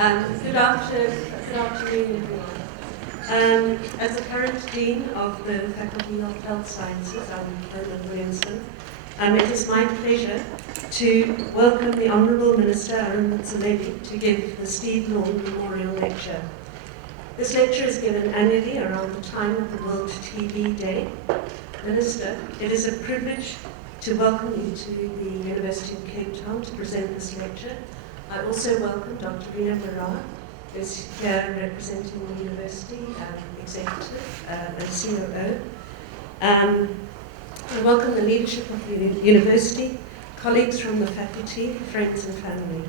Good afternoon, everyone. As the current Dean of the Faculty of Health Sciences, I'm Williamson, it is my pleasure to welcome the Honourable Minister Motsoaledi to give the Steve Lawn Memorial Lecture. This lecture is given annually around the time of the World TB Day. Minister, it is a privilege to welcome you to the University of Cape Town to present this lecture. I also welcome Dr. Rina Barra, who is here representing the University Executive and COO. I welcome the leadership of the University, colleagues from the faculty, friends and family.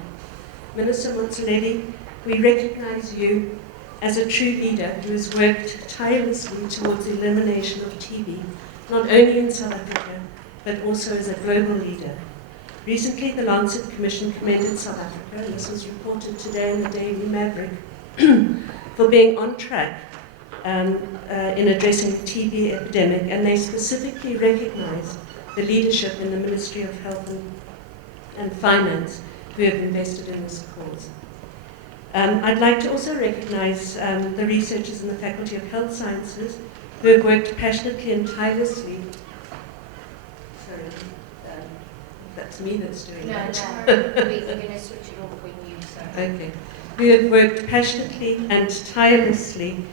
Minister Motsoaledi, we recognize you as a true leader who has worked tirelessly towards the elimination of TB, not only in South Africa, but also as a global leader. Recently, the Lancet Commission commended South Africa, and this was reported today in the Daily Maverick, for being on track in addressing the TB epidemic, and they specifically recognized the leadership in the Ministry of Health and Finance who have invested in this cause. I'd like to also recognize the researchers in the Faculty of Health Sciences who have worked passionately and tirelessly. Sorry, that's me that's doing that. No, we're going to switch it off when you say. Okay. Who have worked passionately and tirelessly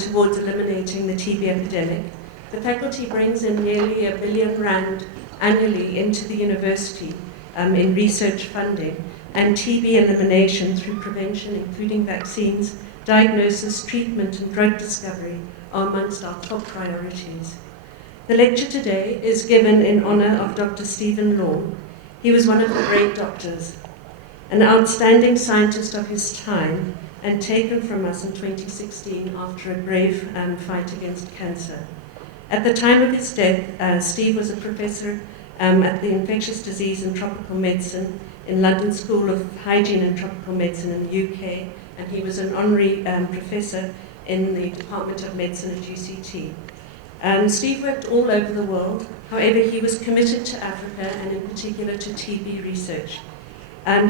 towards eliminating the TB epidemic. The faculty brings in nearly R1 billion annually into the university in research funding and TB elimination through prevention, including vaccines, diagnosis, treatment, and drug discovery are amongst our top priorities. The lecture today is given in honor of Dr. Stephen Lawn. He was one of the great doctors, an outstanding scientist of his time, and taken from us in 2016 after a brave fight against cancer. At the time of his death, Steve was a professor at the Infectious Disease and Tropical Medicine in London School of Hygiene and Tropical Medicine in the UK, and he was an honorary professor in the Department of Medicine at UCT. Steve worked all over the world. However, he was committed to Africa and in particular to TB research.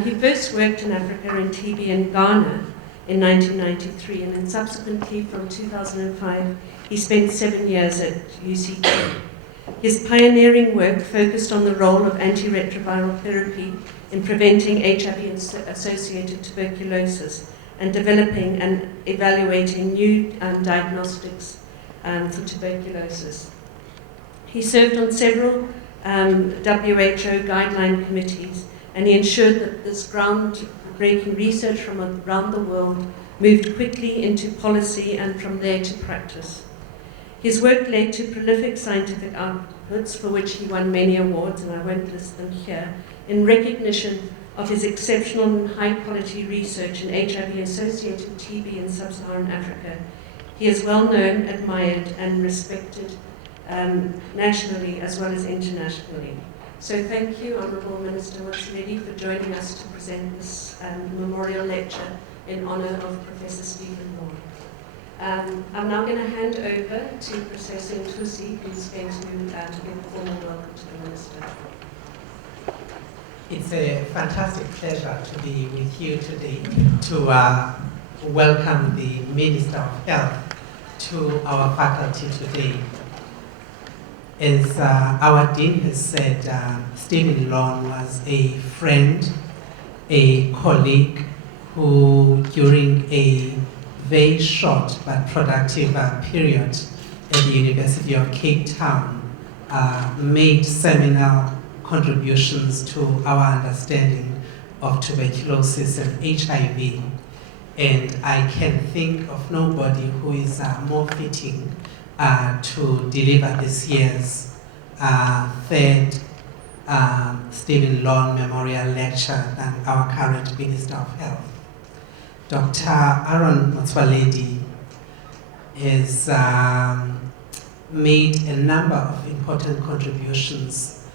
He first worked in Africa in TB in Ghana in 1993, and then subsequently from 2005, he spent 7 years at UCT. His pioneering work focused on the role of antiretroviral therapy in preventing HIV-associated tuberculosis and developing and evaluating new diagnostics for tuberculosis. He served on several WHO guideline committees, and he ensured that this groundbreaking research from around the world moved quickly into policy and from there to practice. His work led to prolific scientific outputs for which he won many awards, and I won't list them here, in recognition of his exceptional and high-quality research in HIV-associated TB in sub-Saharan Africa. He is well known, admired, and respected nationally as well as internationally. So thank you, Honourable Minister Motsoaledi, for joining us to present this memorial lecture in honour of Professor Stephen Lawn. I'm now going to hand over to Professor Tutu, who's going to give a formal welcome to the Minister. It's a fantastic pleasure to be with you today to welcome the Minister of Health to our faculty today. As our Dean has said, Stephen Lawn was a friend, a colleague who during a very short but productive period at the University of Cape Town made seminal contributions to our understanding of tuberculosis and HIV. And I can think of nobody who is more fitting to deliver this year's third Stephen Lawn Memorial Lecture than our current Minister of Health. Dr. Aaron Motsoaledi has made a number of important contributions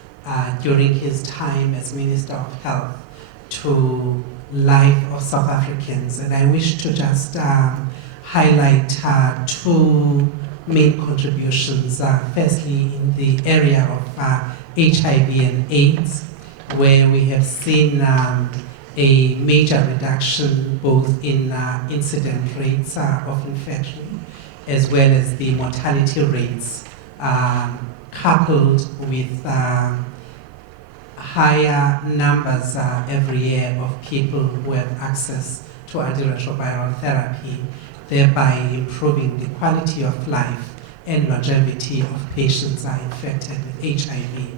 during his time as Minister of Health to life of South Africans, and I wish to just highlight two main contributions. Firstly, in the area of HIV and AIDS, where we have seen a major reduction both in incident rates of infection as well as the mortality rates, coupled with higher numbers every year of people who have access to antiretroviral therapy, thereby improving the quality of life and longevity of patients infected with HIV.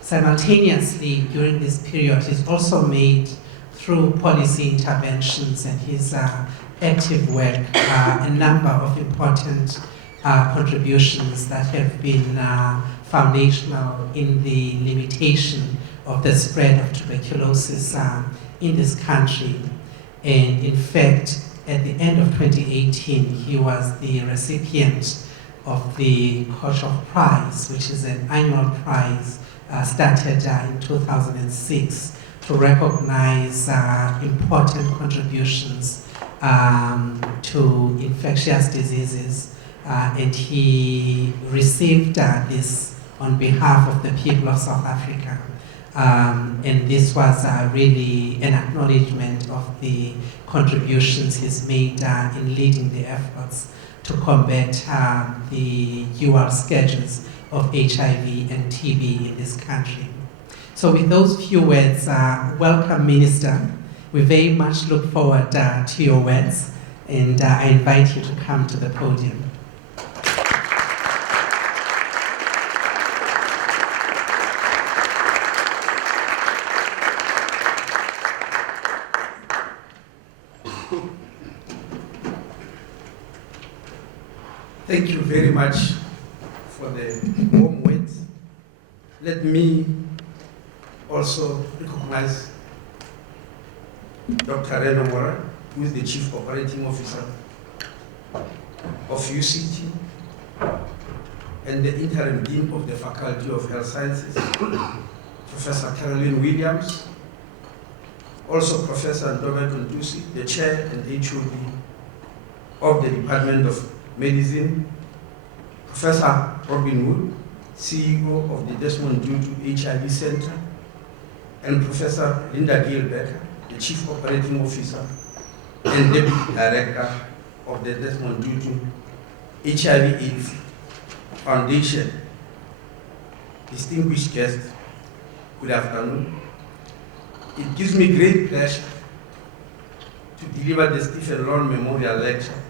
Simultaneously, during this period, he's also made, through policy interventions and his active work, a number of important contributions that have been foundational in the limitation of the spread of tuberculosis in this country. And in fact, at the end of 2018, he was the recipient of the Kochov Prize, which is an annual prize started in 2006 to recognize important contributions to infectious diseases. And he received this on behalf of the people of South Africa. And this was really an acknowledgement of the contributions he's made in leading the efforts to combat the dual scourges of HIV and TB in this country. So with those few words, welcome, Minister. We very much look forward to your words, and I invite you to come to the podium. Thank you very much for the warm words. Let me also recognize Dr. Reno Mora, who is the Chief Operating Officer of UCT and the Interim Dean of the Faculty of Health Sciences, Professor Caroline Williams, also Professor Desmond Tutu, the Chair and HOD of the Department of Medicine, Professor Robin Wood, CEO of the Desmond Tutu HIV Centre, and Professor Linda Gill-Becker, the Chief Operating Officer and Deputy Director of the Desmond Tutu HIV Foundation. Distinguished guests, good afternoon. It gives me great pleasure to deliver the Stephen Lorne Memorial Lecture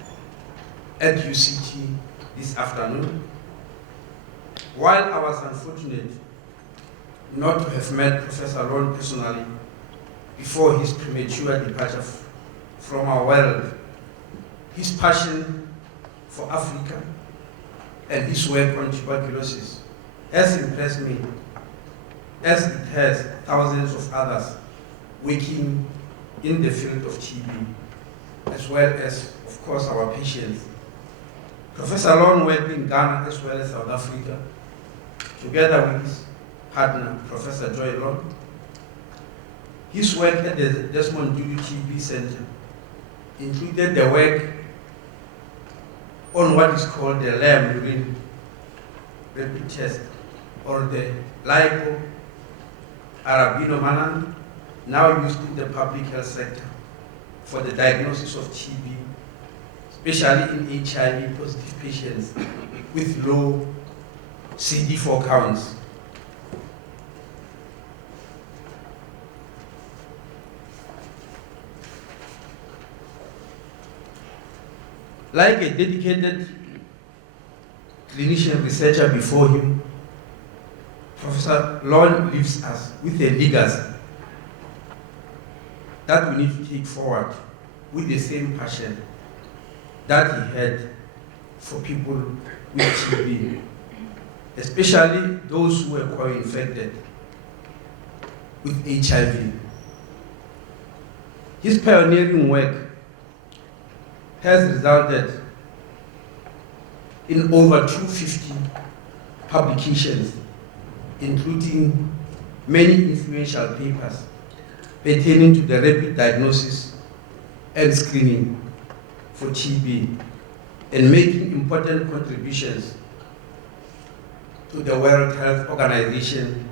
at UCT this afternoon. While I was unfortunate not to have met Professor Lorne personally before his premature departure from our world, his passion for Africa and his work on tuberculosis has impressed me, as it has thousands of others working in the field of TB, as well as, of course, our patients. Professor Lorne worked in Ghana as well as South Africa, together with his partner, Professor Joy Lorne. His work at the Desmond Tutu HIV Centre included the work on what is called the LAM urine rapid test, or the lipo-arabinomannan, now used in the public health sector for the diagnosis of TB, especially in HIV positive patients with low CD4 counts. Like a dedicated clinician researcher before him, Professor Lorne leaves us with a legacy that we need to take forward with the same passion that he had for people with TB, especially those who were co-infected with HIV. His pioneering work has resulted in over 250 publications, including many influential papers pertaining to the rapid diagnosis and screening for TB, and making important contributions to the World Health Organization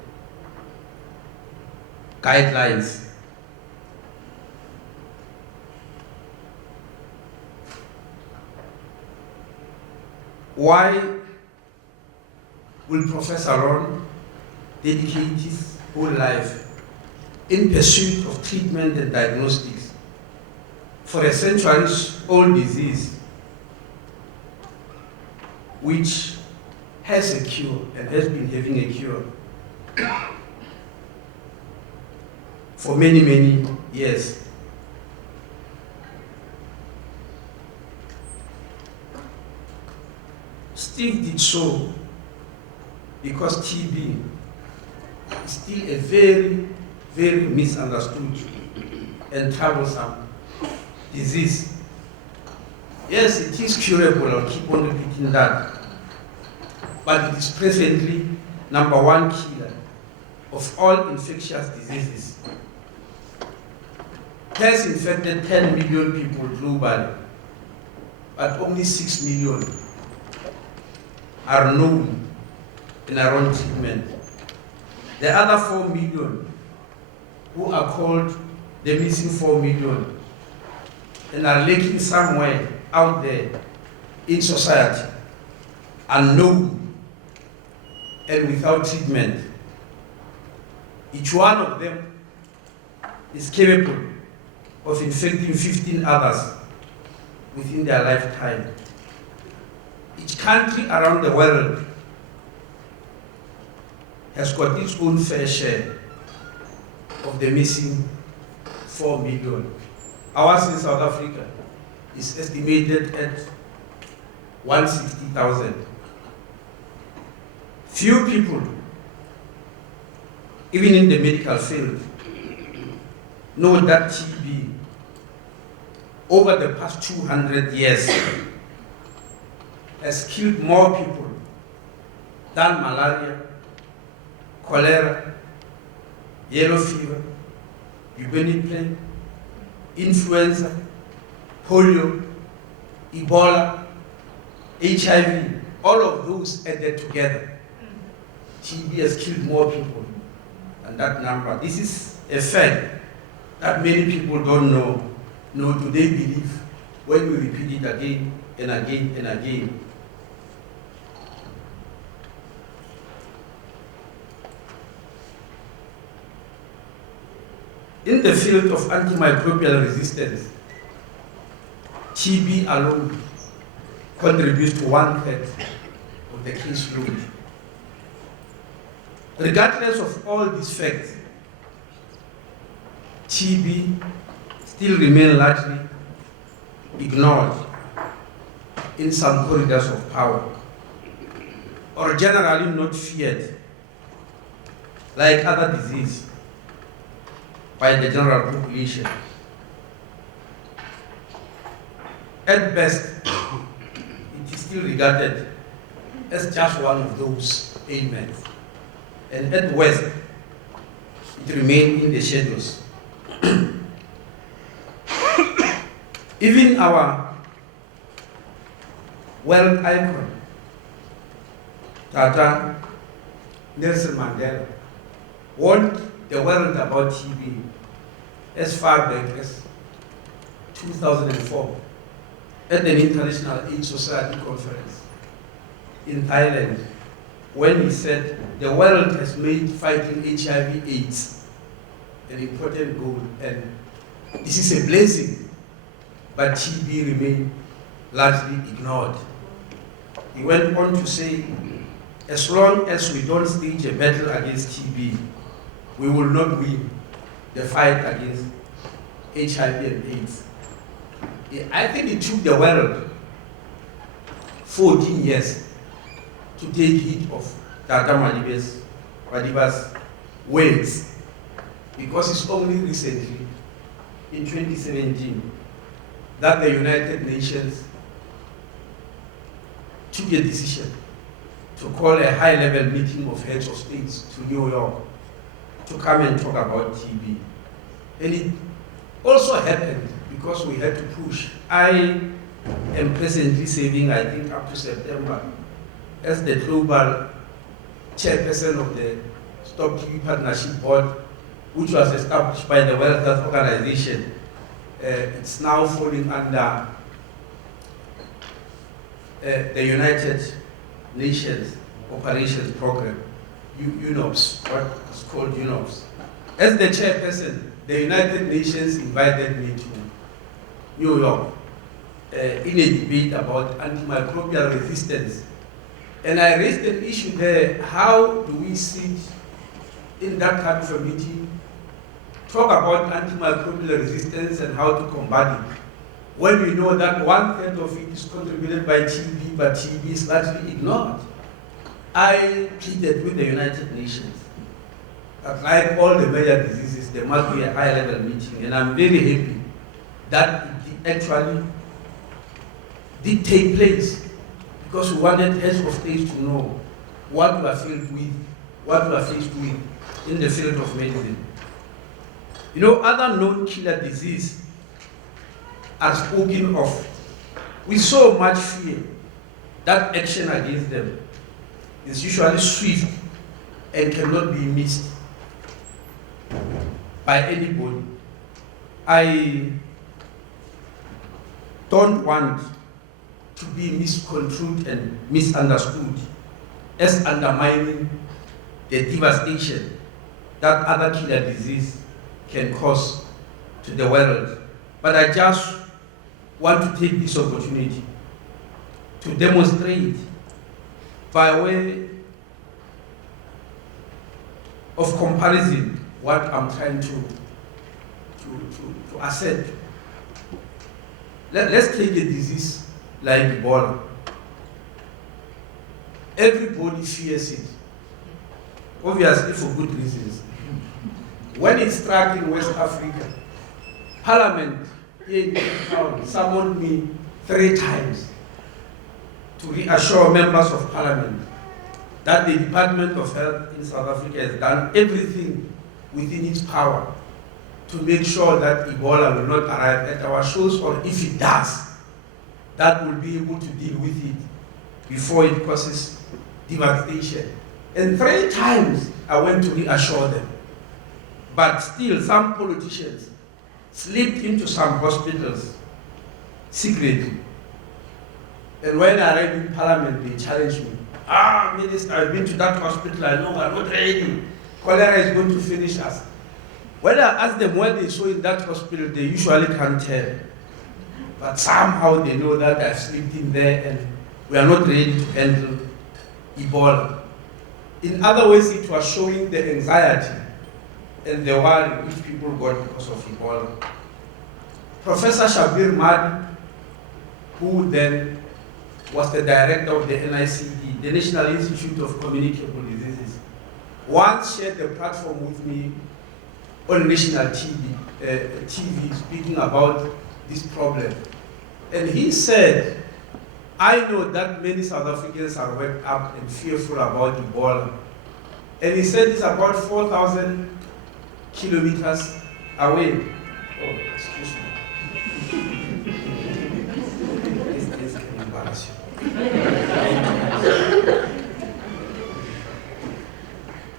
guidelines Why will Professor Ron dedicate his whole life in pursuit of treatment and diagnostics for a centuries-old disease which has a cure and has been having a cure for many, many years? Steve did so because TB is still a very, very misunderstood and troublesome disease. Yes, it is curable, I'll keep on repeating that, but it is presently #1 killer of all infectious diseases. It has infected 10 million people globally, but only 6 million are known and are on treatment. The other 4 million, who are called the missing 4 million, and are lurking somewhere out there in society, unknown and without treatment. Each one of them is capable of infecting 15 others within their lifetime. Each country around the world has got its own fair share of the missing 4 million. Ours in South Africa is estimated at 160,000. Few people, even in the medical field, know that TB over the past 200 years has killed more people than malaria, cholera, yellow fever, bubonic plague, influenza, polio, Ebola, HIV, all of those added together. TB has killed more people than that number. This is a fact that many people don't know, nor do they believe when we repeat it again and again and again. In the field of antimicrobial resistance, TB alone contributes to 1/3 of the caseload. Regardless of all these facts, TB still remains largely ignored in some corridors of power, or generally not feared like other diseases by the general population. At best, it is still regarded as just one of those ailments, and at worst, it remains in the shadows. Even our world icon, Tata Nelson Mandela, warned the world about TB as far back as 2004 at an International AIDS Society conference in Thailand, when he said the world has made fighting HIV/AIDS an important goal, and this is a blessing, but TB remains largely ignored. He went on to say, as long as we don't stage a battle against TB, we will not win the fight against HIV and AIDS. I think it took the world 14 years to take heed of Tata Madiba's words, because it's only recently, in 2017, that the United Nations took a decision to call a high-level meeting of heads of states to New York to come and talk about TB. And it also happened because we had to push. I am presently serving, I think, up to September as the global chairperson of the Stop TB Partnership Board, which was established by the World Health Organization. It's now falling under the United Nations Operations Program, UNOPS, what is called UNOPS. As the chairperson, the United Nations invited me to New York in a debate about antimicrobial resistance. And I raised an issue there: how do we sit in that kind of a meeting, talk about antimicrobial resistance and how to combat it, when we know that 1/3 of it is contributed by TB, but TB is largely ignored? I pleaded with the United Nations that, like all the major diseases, there must be a high-level meeting, and I'm very happy that it actually did take place, because we wanted heads of state to know what we are faced with in the field of medicine. You know, other known killer diseases are spoken of with so much fear that action against them is usually swift and cannot be missed by anybody. I don't want to be misconstrued and misunderstood as undermining the devastation that other killer disease can cause to the world. But I just want to take this opportunity to demonstrate, by way of comparison, what I'm trying to assert. Let's take a disease like Ebola. Everybody fears it, obviously for good reasons. When it struck in West Africa, Parliament here in Cape Town summoned me 3 times to reassure members of Parliament that the Department of Health in South Africa has done everything within its power to make sure that Ebola will not arrive at our shores, or if it does, that will be able to deal with it before it causes devastation. And 3 times I went to reassure them. But still, some politicians slipped into some hospitals secretly. And when I arrived in Parliament, they challenged me. Minister, I've been to that hospital, I know we're not ready. Cholera is going to finish us. When I ask them what they saw in that hospital, they usually can't tell. But somehow they know that I've slipped in there and we are not ready to handle Ebola. In other ways, it was showing the anxiety and the worry which people got because of Ebola. Professor Shabir Mahdi, who then was the director of the NICD, the National Institute of Communicable Diseases, once shared a platform with me on national TV speaking about this problem. And he said, I know that many South Africans are worked up and fearful about Ebola. And he said it's about 4,000 kilometers away. Oh, excuse me. This can embarrass you.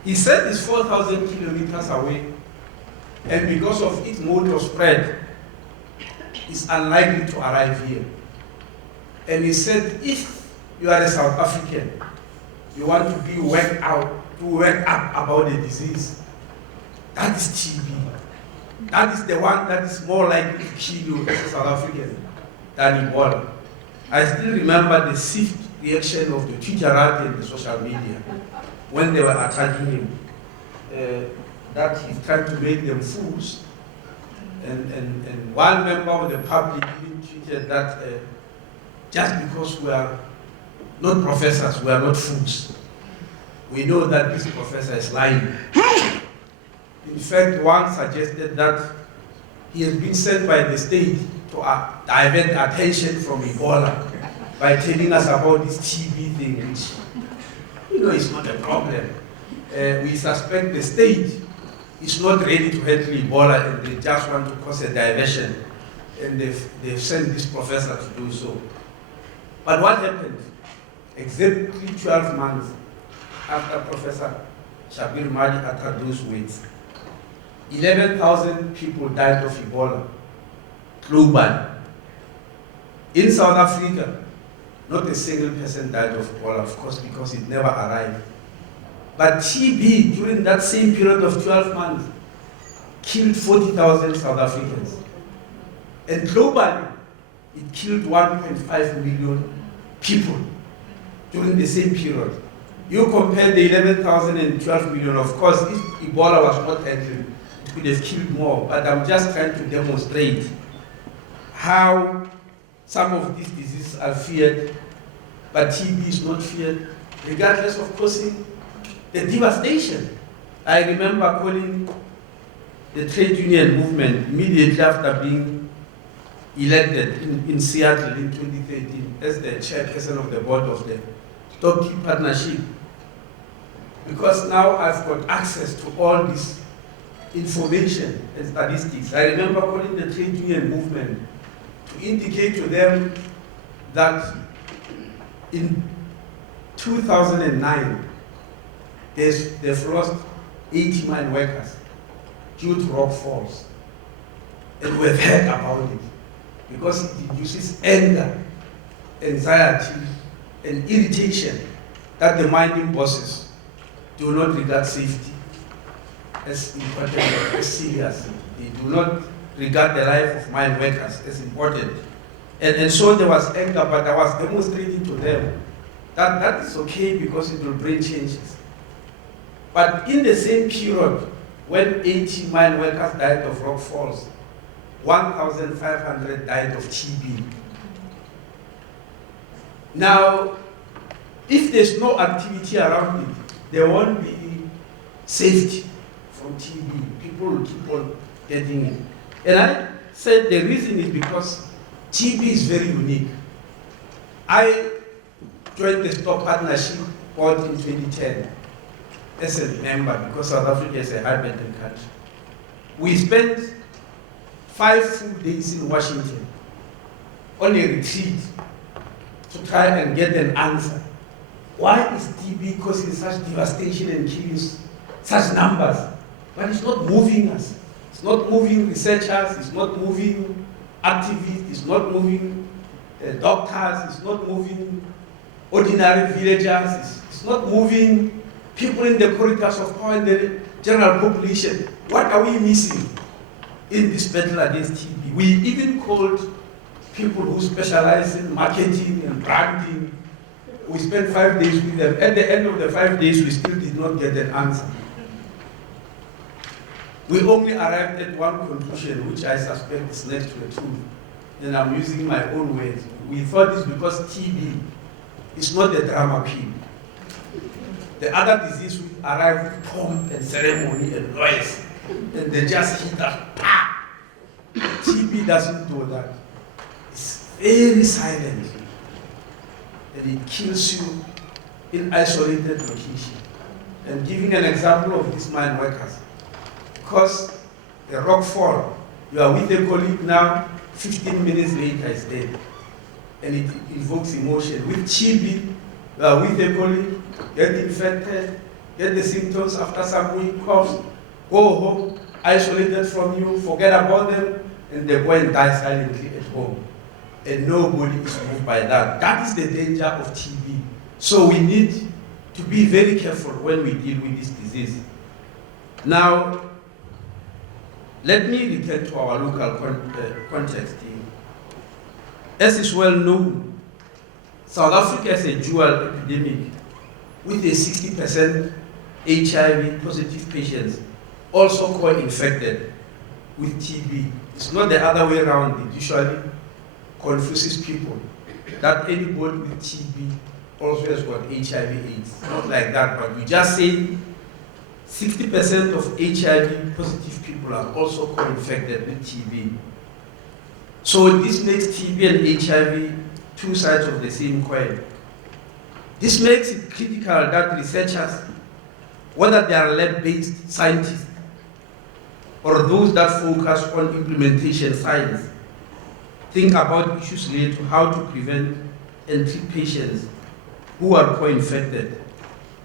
He said it's 4,000 kilometers away, and because of its mode of spread, it's unlikely to arrive here. And he said, if you are a South African, you want to be worked up about the disease, that is TB. That is the one that is more likely to kill you as a South African than Ebola. I still remember the swift reaction of the Twitterati and the social media when they were attacking him, that he's trying to make them fools. And one member of the public even tweeted that just because we are not professors, we are not fools. We know that this professor is lying. In fact, one suggested that he has been sent by the state to divert attention from Ebola by telling us about this TB thing, which, is not a problem. We suspect the state is not ready to handle Ebola and they just want to cause a diversion, and they've sent this professor to do so. But what happened? Exactly 12 months after Professor Shabir Mahdi uttered those words, 11,000 people died of Ebola globally. In South Africa, Not a single person died of Ebola, of course, because it never arrived. But TB, during that same period of 12 months, killed 40,000 South Africans. And globally, it killed 1.5 million people during the same period. You compare the 11,000 and 12 million, of course, if Ebola was not handled, it could have killed more. But I'm just trying to demonstrate how some of these diseases are feared, but TB is not feared, regardless of causing the devastation. I remember calling the trade union movement immediately after being elected in Seattle in 2013 as the chairperson of the board of the Stop TB Partnership, because now I've got access to all this information and statistics. I remember calling the trade union movement to indicate to them that in 2009, they've lost 80 mine workers due to rock falls. And we've heard about it because it induces anger, anxiety, and irritation that the mining bosses do not regard safety as important or as serious. They do not regard the life of mine workers as important. And so there was anger, but I was demonstrating to them that that is okay because it will bring changes. But in the same period, when 80 mine workers died of rock falls, 1,500 died of TB. Now, if there's no activity around it, there won't be safety from TB. People will keep on getting it. And I said the reason is because TB is very unique. I joined the Stop Partnership board in 2010 as a member because South Africa is a high-burden country. We spent 5 full days in Washington on a retreat to try and get an answer. Why is TB causing such devastation and killing such numbers? But it's not moving us. It's not moving researchers, it's not moving activists, it's not moving doctors, it's not moving ordinary villagers, it's not moving people in the corridors of power and the general population. What are we missing in this battle against TB? We even called people who specialize in marketing and branding. We spent 5 days with them. At the end of the 5 days, we still did not get an answer. We only arrived at one conclusion, which I suspect is next to the truth. And I'm using my own words. We thought it's because TB is not a drama queen. The other disease will arrive with pomp and ceremony and noise. And they just hit us. TB doesn't do that. It's very silent. And it kills you in isolated location. And giving an example of these mine workers. Because the rock fall, you are with a colleague now, 15 minutes later is dead. And it invokes emotion. With TB, you are with a colleague, get infected, get the symptoms after some week, coughs, go home, isolated from you, forget about them, and they go and die silently at home. And nobody is moved by that. That is the danger of TB. So we need to be very careful when we deal with this disease. Now, let me return to our local context. As is well known, South Africa is a dual epidemic with a 60% HIV positive patients also co-infected with TB. It's not the other way around. It usually confuses people that anybody with TB also has got HIV/AIDS. Not like that, but we just say 60% of HIV positive people are also co-infected with TB. So this makes TB and HIV two sides of the same coin. This makes it critical that researchers, whether they are lab-based scientists or those that focus on implementation science, think about issues related to how to prevent and treat patients who are co-infected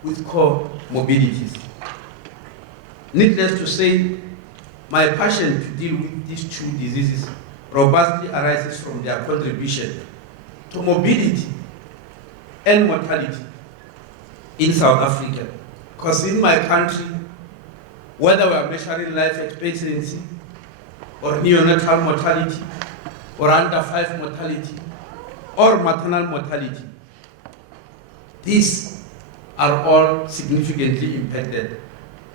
with comorbidities. Needless to say, my passion to deal with these two diseases robustly arises from their contribution to mobility and mortality in South Africa. Because in my country, whether we are measuring life expectancy or neonatal mortality or under 5 mortality or maternal mortality, these are all significantly impacted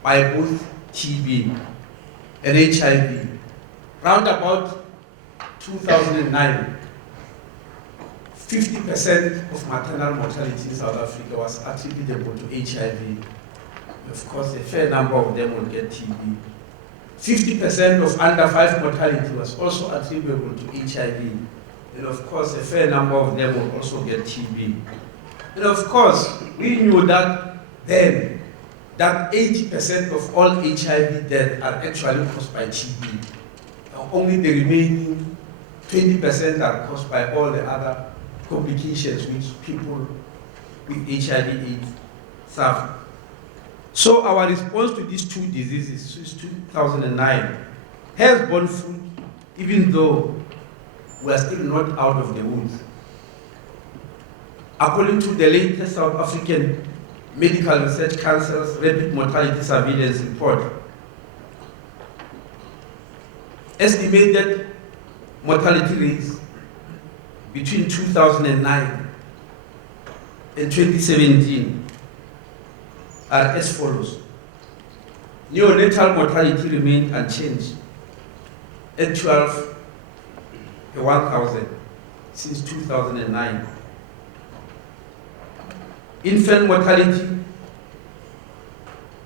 by both TB and HIV. Round about 2009, 50% of maternal mortality in South Africa was attributable to HIV. Of course, a fair number of them will get TB. 50% of under 5 mortality was also attributable to HIV. And of course, a fair number of them will also get TB. And of course, we knew that then, that 80% of all HIV deaths are actually caused by TB. Only the remaining 20% are caused by all the other complications which people with HIV/AIDS suffer. So our response to these two diseases since 2009 has borne fruit, even though we are still not out of the woods. According to the latest South African Medical Research Council's Rapid Mortality Surveillance Report, estimated mortality rates between 2009 and 2017 are as follows. Neonatal mortality remained unchanged at 12 per 1,000 since 2009. Infant mortality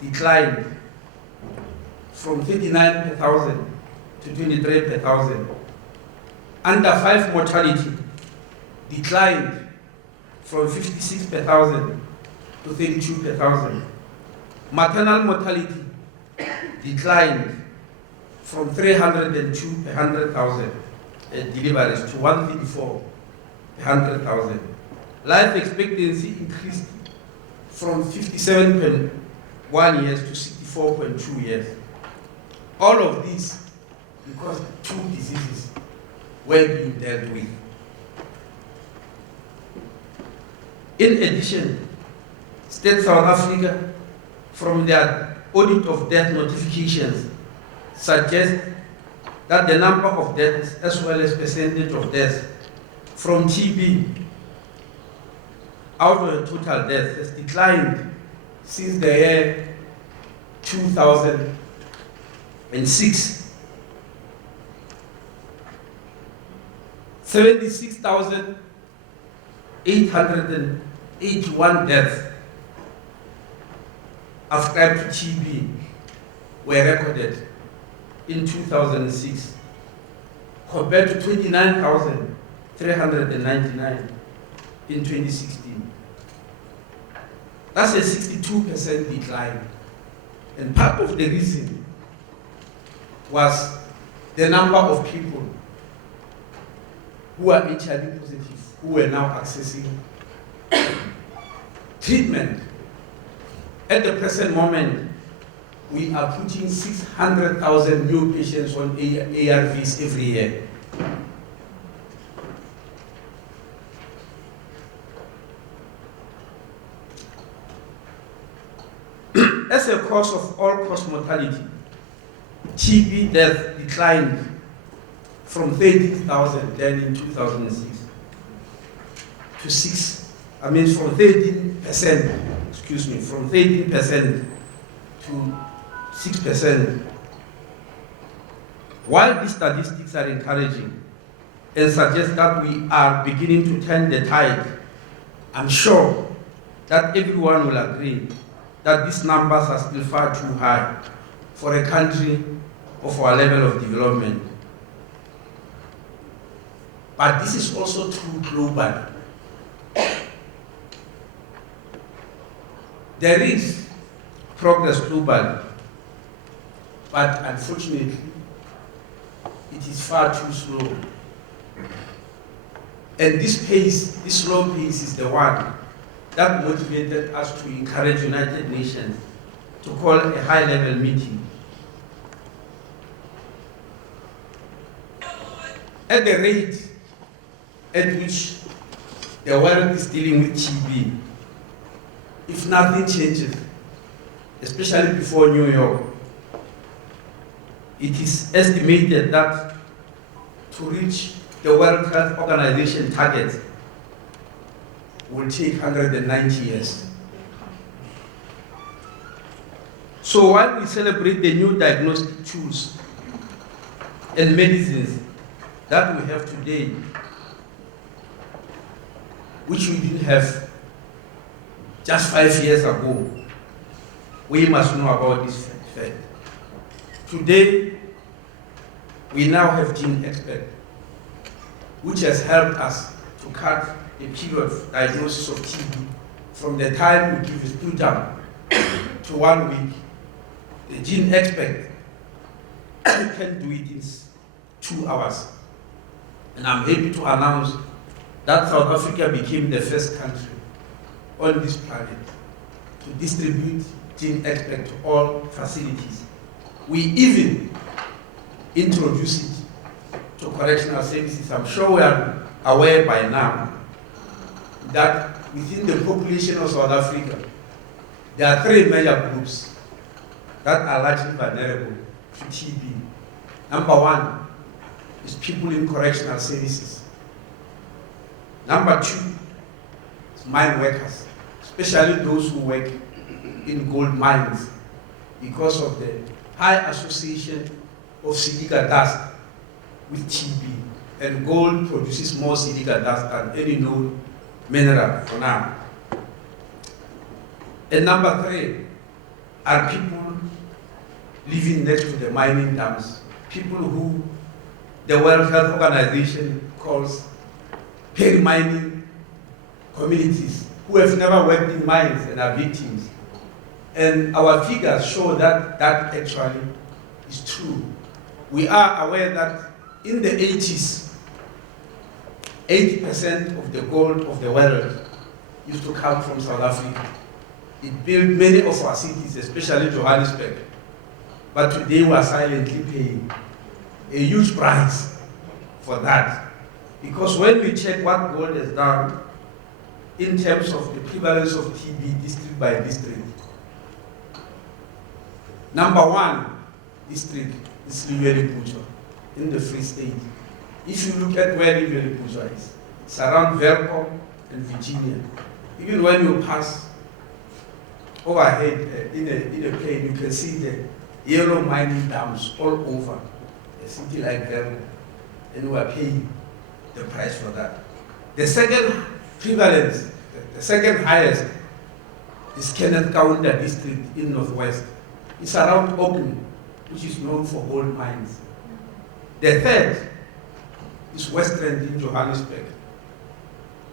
declined from 39 per 1,000 to 23 per 1,000. Under 5 mortality declined from 56 per 1,000 to 32 per 1,000. Maternal mortality declined from 302 per 100,000 deliveries to 134 per 100,000. Life expectancy increased from 57.1 years to 64.2 years. All of this because 2 diseases were being dealt with. In addition, State South Africa, from their audit of death notifications, suggest that the number of deaths as well as percentage of deaths from TB out of the total deaths has declined since the year 2006. 76,881 deaths ascribed to TB were recorded in 2006, compared to 29,399 in 2016. That's a 62% decline. And part of the reason was the number of people who are HIV positive, who were now accessing treatment. At the present moment, we are putting 600,000 new patients on ARVs every year. As a cause of all-cause mortality, TB death declined from 13,000 then in 2006 to from 13%, from 13% to 6%. While these statistics are encouraging and suggest that we are beginning to turn the tide, I'm sure that everyone will agree that these numbers are still far too high for a country of our level of development. But this is also true globally. There is progress globally, but unfortunately, it is far too slow. And this pace, this slow pace, is the one that motivated us to encourage United Nations to call a high-level meeting. At the rate at which the world is dealing with TB. If nothing changes, especially before New York, it is estimated that to reach the World Health Organization target will take 190 years. So while we celebrate the new diagnostic tools and medicines that we have today, which we didn't have just 5 years ago, we must know about this fact. Today, we now have gene expert, which has helped us to cut the period of diagnosis of TB from the time we give a sputum to 1 week. The gene expert can do it in 2 hours. And I'm happy to announce that South Africa became the first country on this planet to distribute gene expert to all facilities. We even introduced it to correctional services. I'm sure we are aware by now that within the population of South Africa, there are 3 major groups that are largely vulnerable to TB. Number 1 is people in correctional services. Number 2 is mine workers, especially those who work in gold mines because of the high association of silica dust with TB. And gold produces more silica dust than any known mineral for now. And number 3 are people living next to the mining dams, people who the World Health Organization calls peri-mining communities, who have never worked in mines and are victims. And our figures show that that actually is true. We are aware that in the 80s, 80% of the gold of the world used to come from South Africa. It built many of our cities, especially Johannesburg. But today we are silently paying a huge price for that. Because when we check what gold has done in terms of the prevalence of TB district by district, number 1 district is Liweli-Buchwa in the Free State. If you look at where Liweli-Buchwa is, it's around Wellcome and Hygiene. Even when you pass overhead in a plane, you can see the yellow mining dams all over a city like Wellcome, and we are paying the price for that. The second prevalence, the second highest, is Kenneth Kaunda district in Northwest. It's around Auckland, which is known for gold mines. The third is Western in Johannesburg,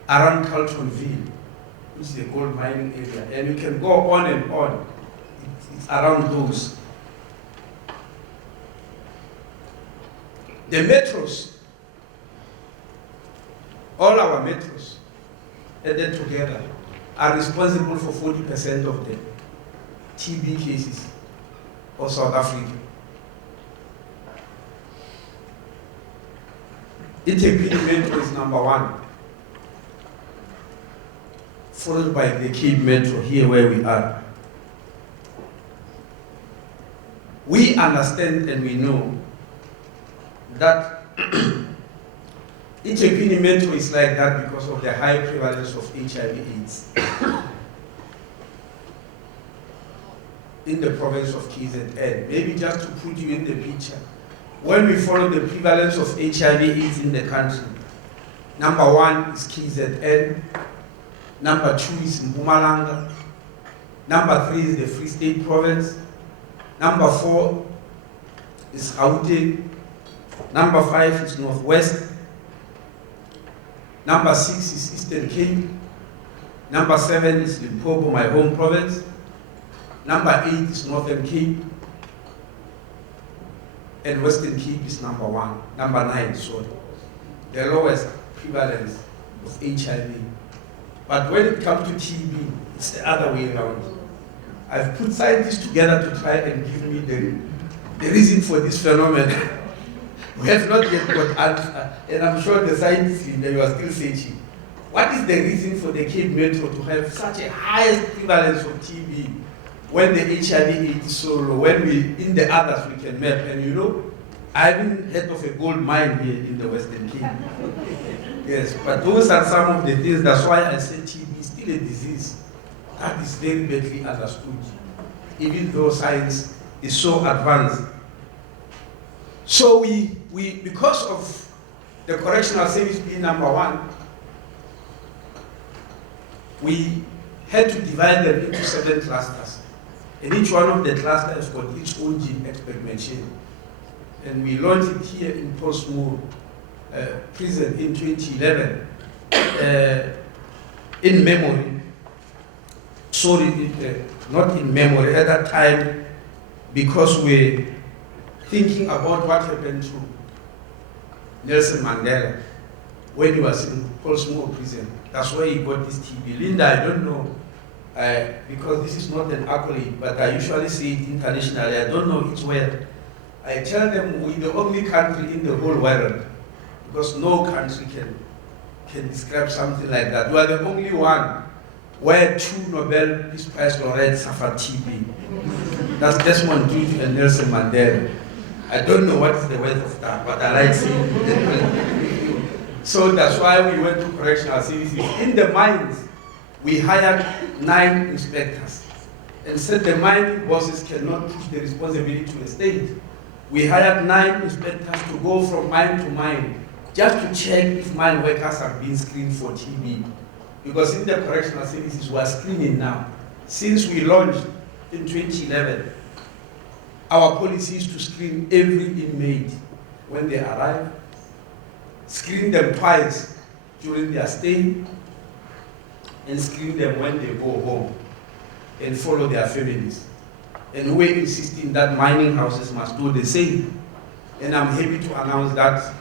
around Carltonville, which is a gold mining area. And you can go on and on. It's around those. The metros, all our metros, added together, are responsible for 40% of the TB cases of South Africa. Integrity Metro is number 1, followed by the Cape Metro, here where we are. We understand and we know that Integrity Metro is like that because of the high prevalence of HIV/AIDS in the province of KZN. Maybe just to put you in the picture, when we follow the prevalence of HIV/AIDS in the country, number 1 is KZN, number 2 is Mpumalanga, number 3 is the Free State Province, number 4 is Gauteng, number 5 is Northwest, number 6 is Eastern Cape, number 7 is Limpopo, my home province, number 8 is Northern Cape, and Western Cape is number 9, sorry, the lowest prevalence of HIV. But when it comes to TB, it's the other way around. I've put scientists together to try and give me the reason for this phenomenon. We have not yet got answer, and I'm sure the scientists, they are still searching. what is the reason for the Cape Metro to have such a high prevalence of TB when the HIV is so low, when in the others we can map? And you know, I haven't heard of a gold mine here in the Western Cape. Yes, but those are some of the things. That's why I say TB is still a disease that is very badly understood, even though science is so advanced. So we because of the correctional service being number one, we had to divide them into 7 clusters. And each one of the clusters got its own gene experimentation. And we launched it here in Portsmouth prison in 2011 in memory. Sorry, not in memory, at that time, because we're thinking about what happened to Nelson Mandela when he was in Portsmouth prison. That's why he got this TB. Linda, I don't know, because this is not an accolade, but I usually see it internationally. I don't know each word. I tell them we're the only country in the whole world, because no country can describe something like that. We are the only one where 2 Nobel Peace Prize laureates suffered TB. That's Desmond Tutu and Nelson Mandela. I don't know what is the worth of that, but I like seeing it. So that's why we went to correctional services. In the mines, we hired 9 inspectors and said the mine bosses cannot push the responsibility to the state. We hired 9 inspectors to go from mine to mine just to check if mine workers are being screened for TB. Because in the correctional services, we are screening now. Since we launched in 2011, our policy is to screen every inmate when they arrive, screen them twice during their stay, and screen them when they go home, and follow their families. And we're insisting that mining houses must do the same. And I'm happy to announce that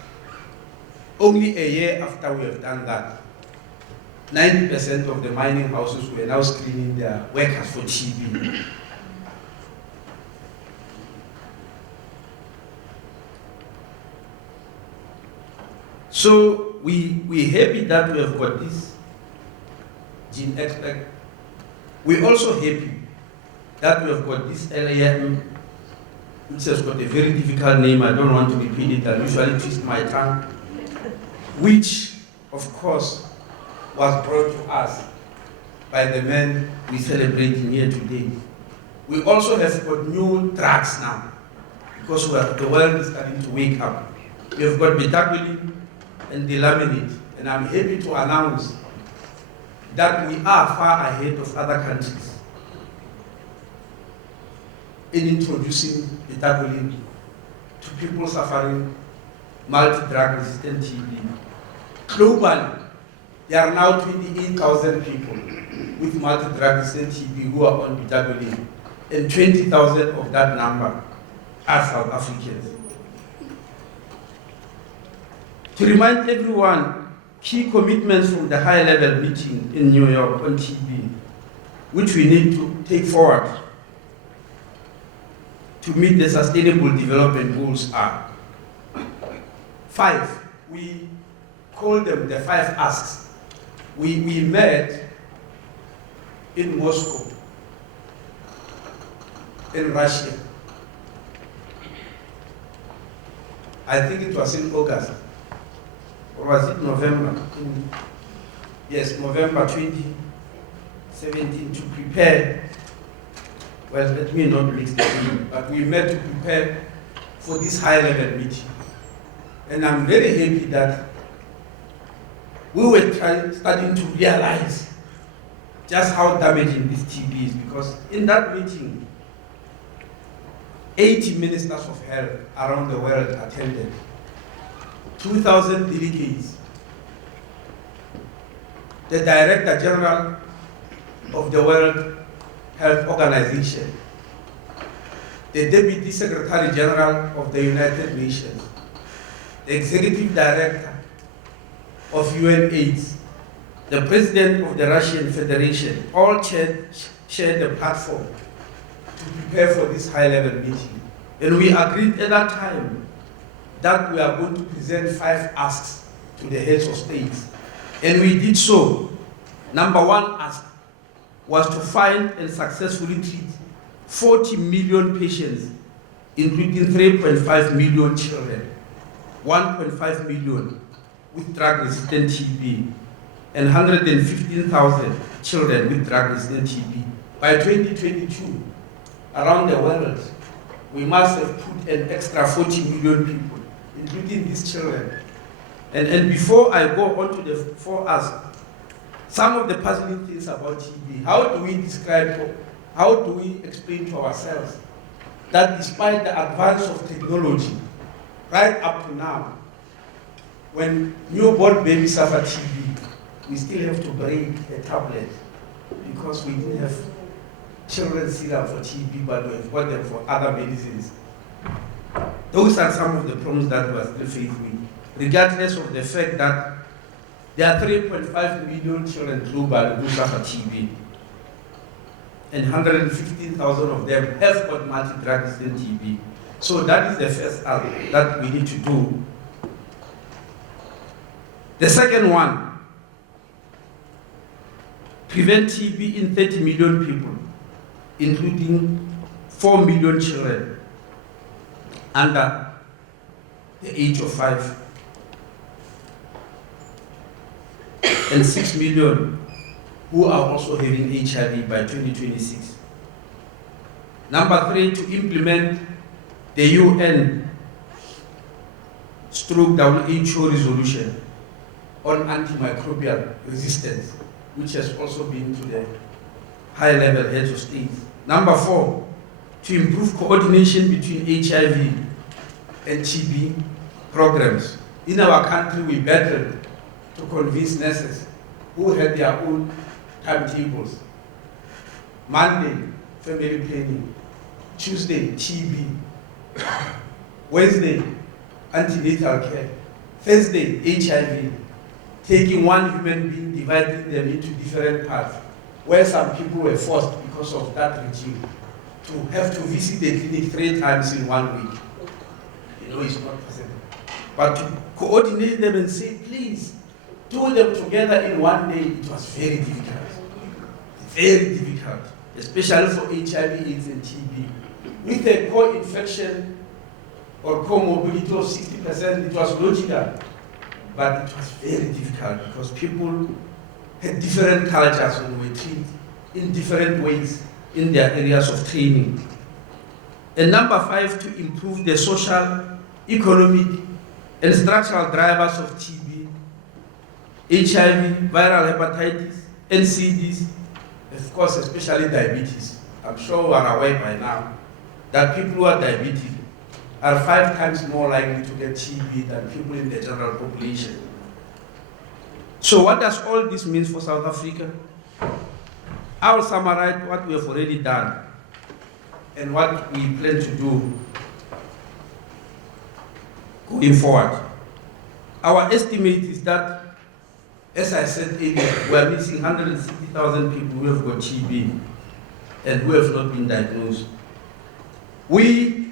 only a year after we have done that, 90% of the mining houses were now screening their workers for TB. So we're happy that we have got this gene expert. We're also happy that we have got this LAM, which has got a very difficult name. I don't want to repeat it. I usually twist my tongue. Which, of course, was brought to us by the men we're celebrating here today. We also have got new drugs now, because the world is starting to wake up. We have got betaquilin and delaminate, and I'm happy to announce that we are far ahead of other countries in introducing betaquilin to people suffering multi-drug resistant TB. Globally, there are now 28,000 people with multi-drug resistant TB who are on betaquilin, and 20,000 of that number are South Africans. To remind everyone, key commitments from the high-level meeting in New York on TB, which we need to take forward to meet the Sustainable Development Goals are 5. We call them the 5 asks. We met in Moscow, in Russia. I think it was in August. Or was it November? Yes, November 2017 to prepare. Well, let me not mix the two, but we met to prepare for this high-level meeting. And I'm very happy that we were starting to realize just how damaging this TB is, because in that meeting, 80 ministers of health around the world attended. 2,000 delegates. The Director General of the World Health Organization, the Deputy Secretary General of the United Nations, the Executive Director of UNAIDS, the President of the Russian Federation, all shared the platform to prepare for this high-level meeting. And we agreed at that time that we are going to present 5 asks to the heads of states And we did so. Number one ask was to find and successfully treat 40 million patients, including 3.5 million children, 1.5 million with drug-resistant TB, and 115,000 children with drug-resistant TB. By 2022, around the world, we must have put an extra 40 million people, including these children. And before I go on to the for us, some of the puzzling things about TB, how do we explain to ourselves that despite the advance of technology, right up to now, when newborn babies suffer TB, we still have to break a tablet because we didn't have children's serum for TB, but we've got them for other medicines. Those are some of the problems that we are still faced with, regardless of the fact that there are 3.5 million children globally who suffer TB, and 115,000 of them have got multi-drug-resistant TB. So that is the first act that we need to do. The second one, prevent TB in 30 million people, including 4 million children under the age of 5, and 6 million who are also having HIV by 2026. Number 3, to implement the UN/WHO resolution on antimicrobial resistance, which has also been to the high-level heads of state. Number 4, to improve coordination between HIV and TB programs. In our country, we battled to convince nurses who had their own timetables. Monday, family planning. Tuesday, TB. Wednesday, antenatal care. Thursday, HIV. Taking one human being, dividing them into different parts, where some people were forced because of that regime to have to visit the clinic 3 times in 1 week. You know, it's not possible. But to coordinate them and say, please, do them together in 1 day, it was very difficult. Very difficult, especially for HIV, AIDS, and TB. With a co-infection or comorbidity of 60%, it was logical. But it was very difficult because people had different cultures and were treated in different ways in their areas of training. And number 5, to improve the social, economic, and structural drivers of TB, HIV, viral hepatitis, NCDs, of course, especially diabetes. I'm sure we are aware by now that people who are diabetic are 5 times more likely to get TB than people in the general population. So what does all this mean for South Africa? I will summarize what we have already done and what we plan to do going forward. Our estimate is that, as I said earlier, we are missing 160,000 people who have got TB and who have not been diagnosed. We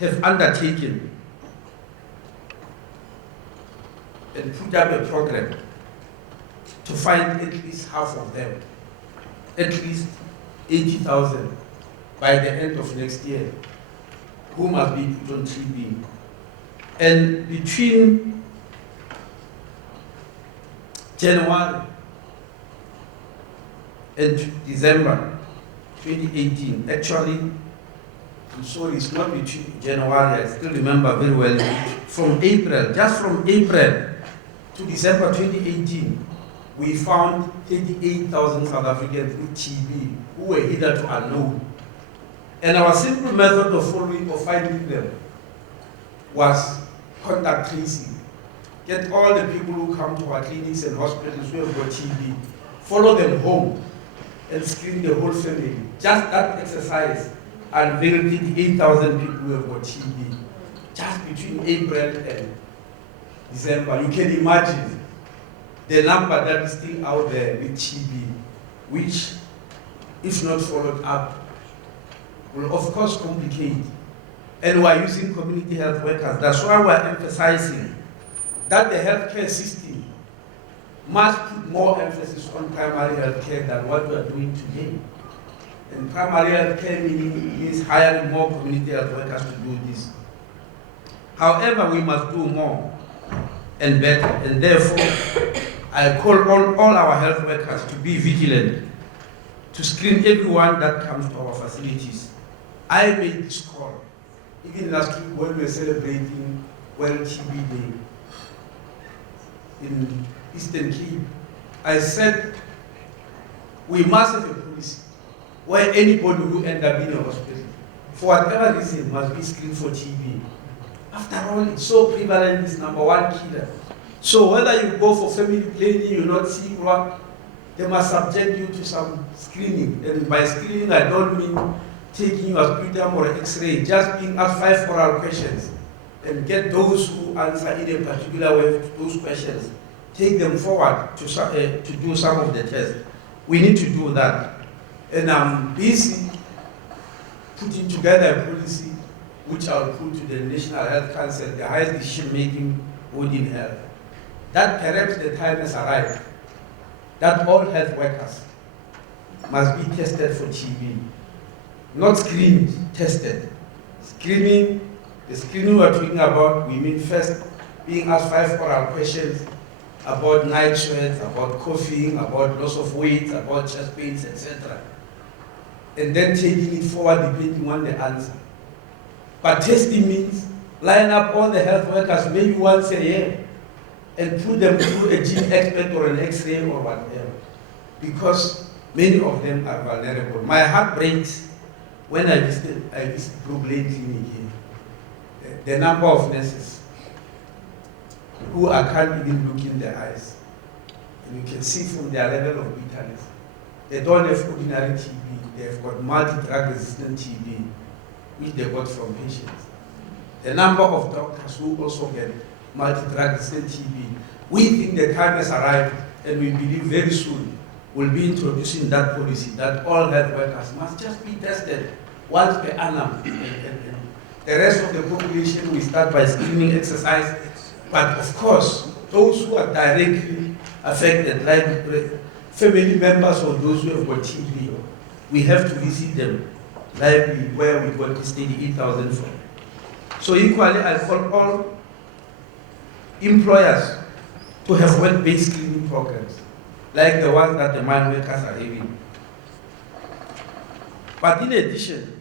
have undertaken and put up a program to find at least half of them, at least 80,000 by the end of next year, who must be put on TB. And between January and December 2018, actually, I'm sorry, it's not between January, I still remember very well, from April, just from April to December 2018, we found 38,000 South Africans with TB who were hitherto unknown. And our simple method of finding them was contact tracing. Get all the people who come to our clinics and hospitals who have got TB, follow them home and screen the whole family. Just that exercise unveiled 38,000 people who have got TB, just between April and December. You can imagine the number that is still out there with TB, which, if not followed up, will of course complicate. And we are using community health workers. That's why we are emphasizing that the healthcare system must put more emphasis on primary health care than what we are doing today. And primary health care means hiring more community health workers to do this. However, we must do more and better, and therefore I call on all our health workers to be vigilant, to screen everyone that comes to our facilities. I made this call, even last week when we were celebrating World TB Day in Eastern Cape. I said, we must have a policy where anybody who ends up in a hospital, for whatever reason, must be screened for TB. After all, it's so prevalent, it's #1 killer. So whether you go for family planning, you're not sick, they must subject you to some screening. And by screening, I don't mean taking your sputum or X-ray, just being asked 5 oral questions and get those who answer in a particular way to those questions, take them forward to do some of the tests. We need to do that. And I'm busy putting together a policy which I'll put to the National Health Council, the highest decision-making body in health, that perhaps the time has arrived that all health workers must be tested for TB. Not screened, tested. Screening, the screening we're talking about, we mean first being asked 5 oral questions about night sweats, about coughing, about loss of weight, about chest pains, etc. And then taking it forward depending on the answer. But testing means line up all the health workers maybe once a year and put them through a gene expert or an X-ray or whatever, because many of them are vulnerable. My heart breaks when I visited Brook Lane Clinic here. The number of nurses who I can't even look in their eyes. And you can see from their level of bitterness. They don't have ordinary TB, they've got multi-drug resistant TB, which they got from patients. The number of doctors who also get multi-drug resistant TB. We think the time has arrived, and we believe very soon we'll be introducing that policy that all health workers must just be tested once per annum. The rest of the population will start by screening exercise. But of course, those who are directly affected, like family members of those who have got TB, we have to visit them, like where we got this 88,000 from. So equally, I call all employers to have work-based screening programs, like the ones that the mine workers are having. But in addition,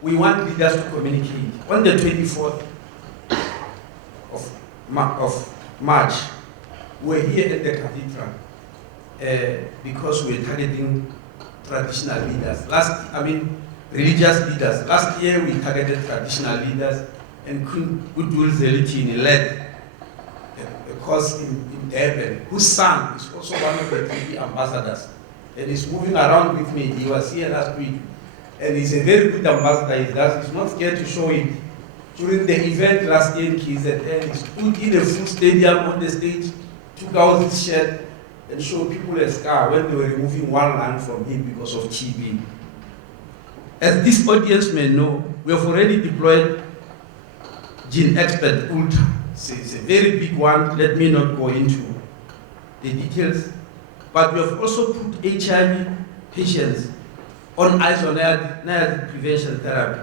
we want leaders to communicate. On the 24th of March, we're here at the cathedral because we're targeting traditional leaders. Religious leaders. Last year we targeted traditional leaders, and Goodwill Zelitini led a course in Durban, whose son is also one of the TB ambassadors, and he's moving around with me. He was here last week, and he's a very good ambassador. He's not scared to show it. During the event last year in KZN, he stood in a full stadium on the stage, took out his shirt, and showed people a scar when they were removing one lung from him because of TB. As this audience may know, we have already deployed Gene Expert Ultra. It's a very big one. Let me not go into the details. But we have also put HIV patients on isoniazid prevention therapy.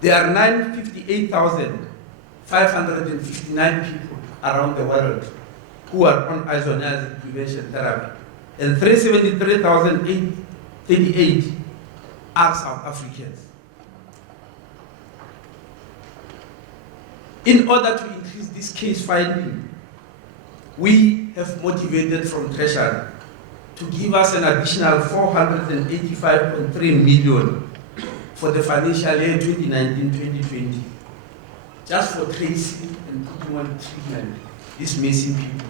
There are 958,559 people around the world who are on isoniazid prevention therapy, and 373,838 are South Africans. In order to increase this case finding, we have motivated from Treasury to give us an additional 485.3 million for the financial year 2019-2020, just for tracing and putting on treatment these missing people.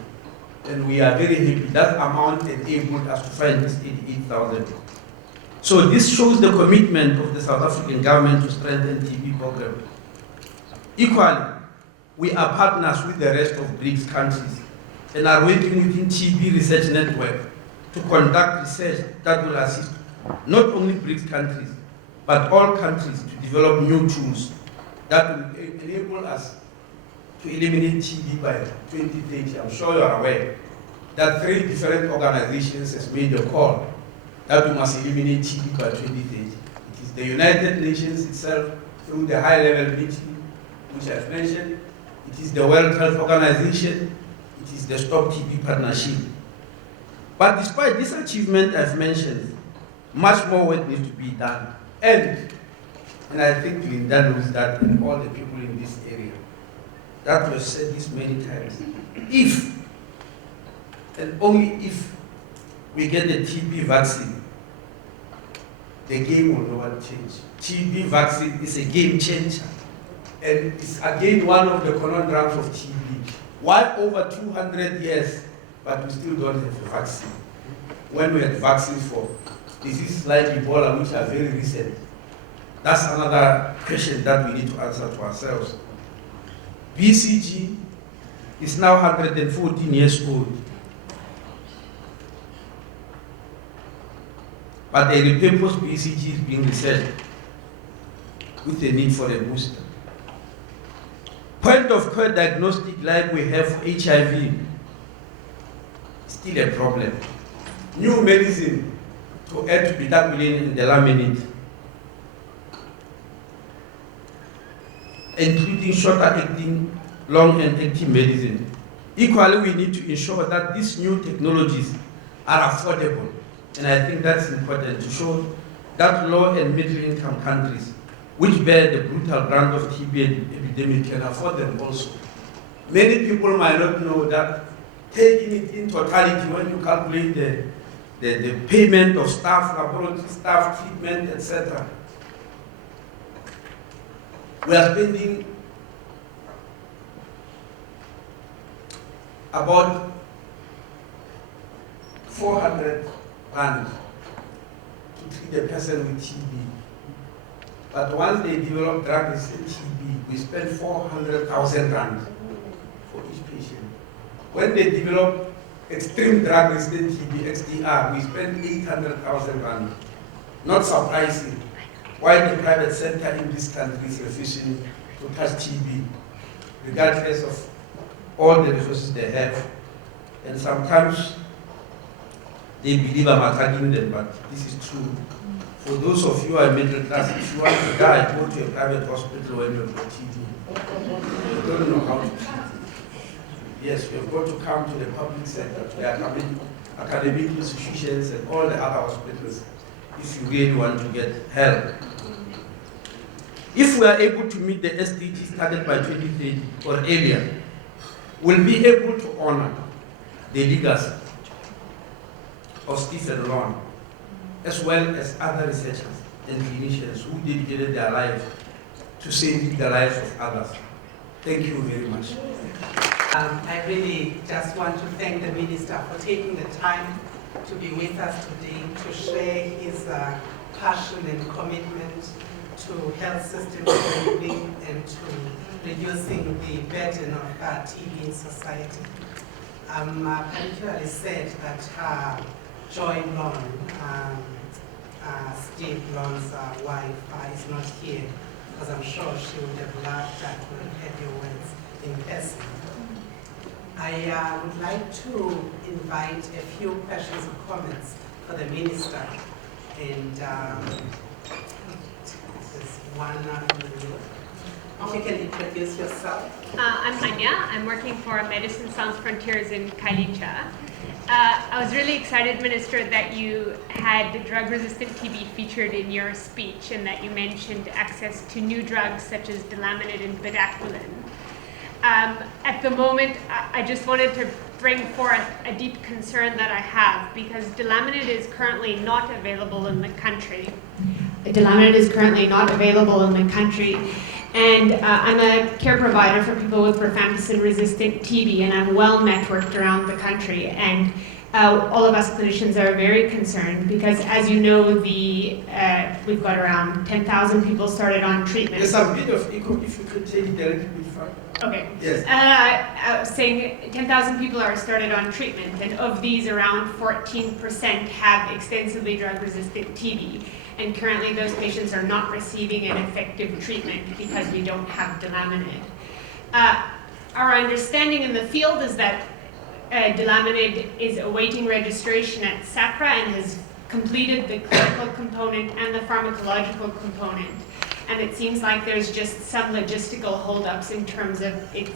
And we are very happy that amount enabled us to find this 88,000. So this shows the commitment of the South African government to strengthen TB program. Equally, we are partners with the rest of BRICS countries and are working within TB Research Network to conduct research that will assist not only BRICS countries, but all countries to develop new tools that will enable us to eliminate TB by 2030. I'm sure you are aware that 3 different organizations has made a call that we must eliminate TB by 2030. It is the United Nations itself through the high-level meeting, which I've mentioned. It is the World Health Organization. It is the Stop TB Partnership. But despite this achievement I've mentioned, much more work needs to be done. And I think Linda knows that, and all the people in this area, that we have said this many times. If, and only if, we get the TB vaccine, the game will never change. TB vaccine is a game changer. And it's again one of the conundrums of TB. Why over 200 years, but we still don't have a vaccine? When we had vaccines for diseases like Ebola, which are very recent, that's another question that we need to answer to ourselves. BCG is now 114 years old. But a repurposed BCG is being researched with the need for a booster. Point of care diagnostic like we have for HIV, still a problem. New medicine to add to betaquilin and delaminate, including shorter acting, long and acting medicine. Equally, we need to ensure that these new technologies are affordable. And I think that's important to show that low and middle income countries, which bear the brutal brunt of TB epidemic, can afford them also. Many people might not know that taking it in totality, when you calculate the payment of staff, laboratory staff, treatment, etc., we are spending about 400 rand to treat a person with TB. But once they develop drug-resistant TB, we spend 400,000 rand for each patient. When they develop extreme drug-resistant TB, XDR, we spend 800,000 rand. Not surprising why the private sector in this country is refusing to touch TB, regardless of all the resources they have. And sometimes they believe I'm attacking them, but this is true. For those of you who are middle class, if you want to die, go to a private hospital when you've got TB. You don't know how to treat it. Yes, we have got to come to the public sector, to the academic institutions and all the other hospitals if you really want to get help. If we are able to meet the SDGs target by 2030 or earlier, we'll be able to honor the legacy of Stephen Lon, as well as other researchers and clinicians who dedicated their lives to saving the lives of others. Thank you very much. I really just want to thank the Minister for taking the time to be with us today, to share his passion and commitment to health system building and to reducing the burden of TB in society. Particularly sad that Joy Lon, Steve Lon's wife, is not here, because I'm sure she would have loved to have heard your words in person. I would like to invite a few questions or comments for the Minister. And there's one from you. If you can introduce yourself. I'm Anya. I'm working for Medicine Sans Frontiers in Kailicha. I was really excited, Minister, that you had drug-resistant TB featured in your speech and that you mentioned access to new drugs such as delaminate and bedaquiline. At the moment, I just wanted to bring forth a deep concern that I have, because delaminate is currently not available in the country. Delaminate is currently not available in the country. And I'm a care provider for people with rifampicin-resistant TB, and I'm well networked around the country. And all of us clinicians are very concerned because, as you know, we've got around 10,000 people started on treatment. There's a bit of echo, if you could take it a little bit further. Okay. Yes. I was saying 10,000 people are started on treatment, and of these, around 14% have extensively drug-resistant TB. And currently those patients are not receiving an effective treatment because we don't have delaminate. our understanding in the field is that Delaminid is awaiting registration at SAPRA and has completed the clinical component and the pharmacological component. And it seems like there's just some logistical holdups in terms of it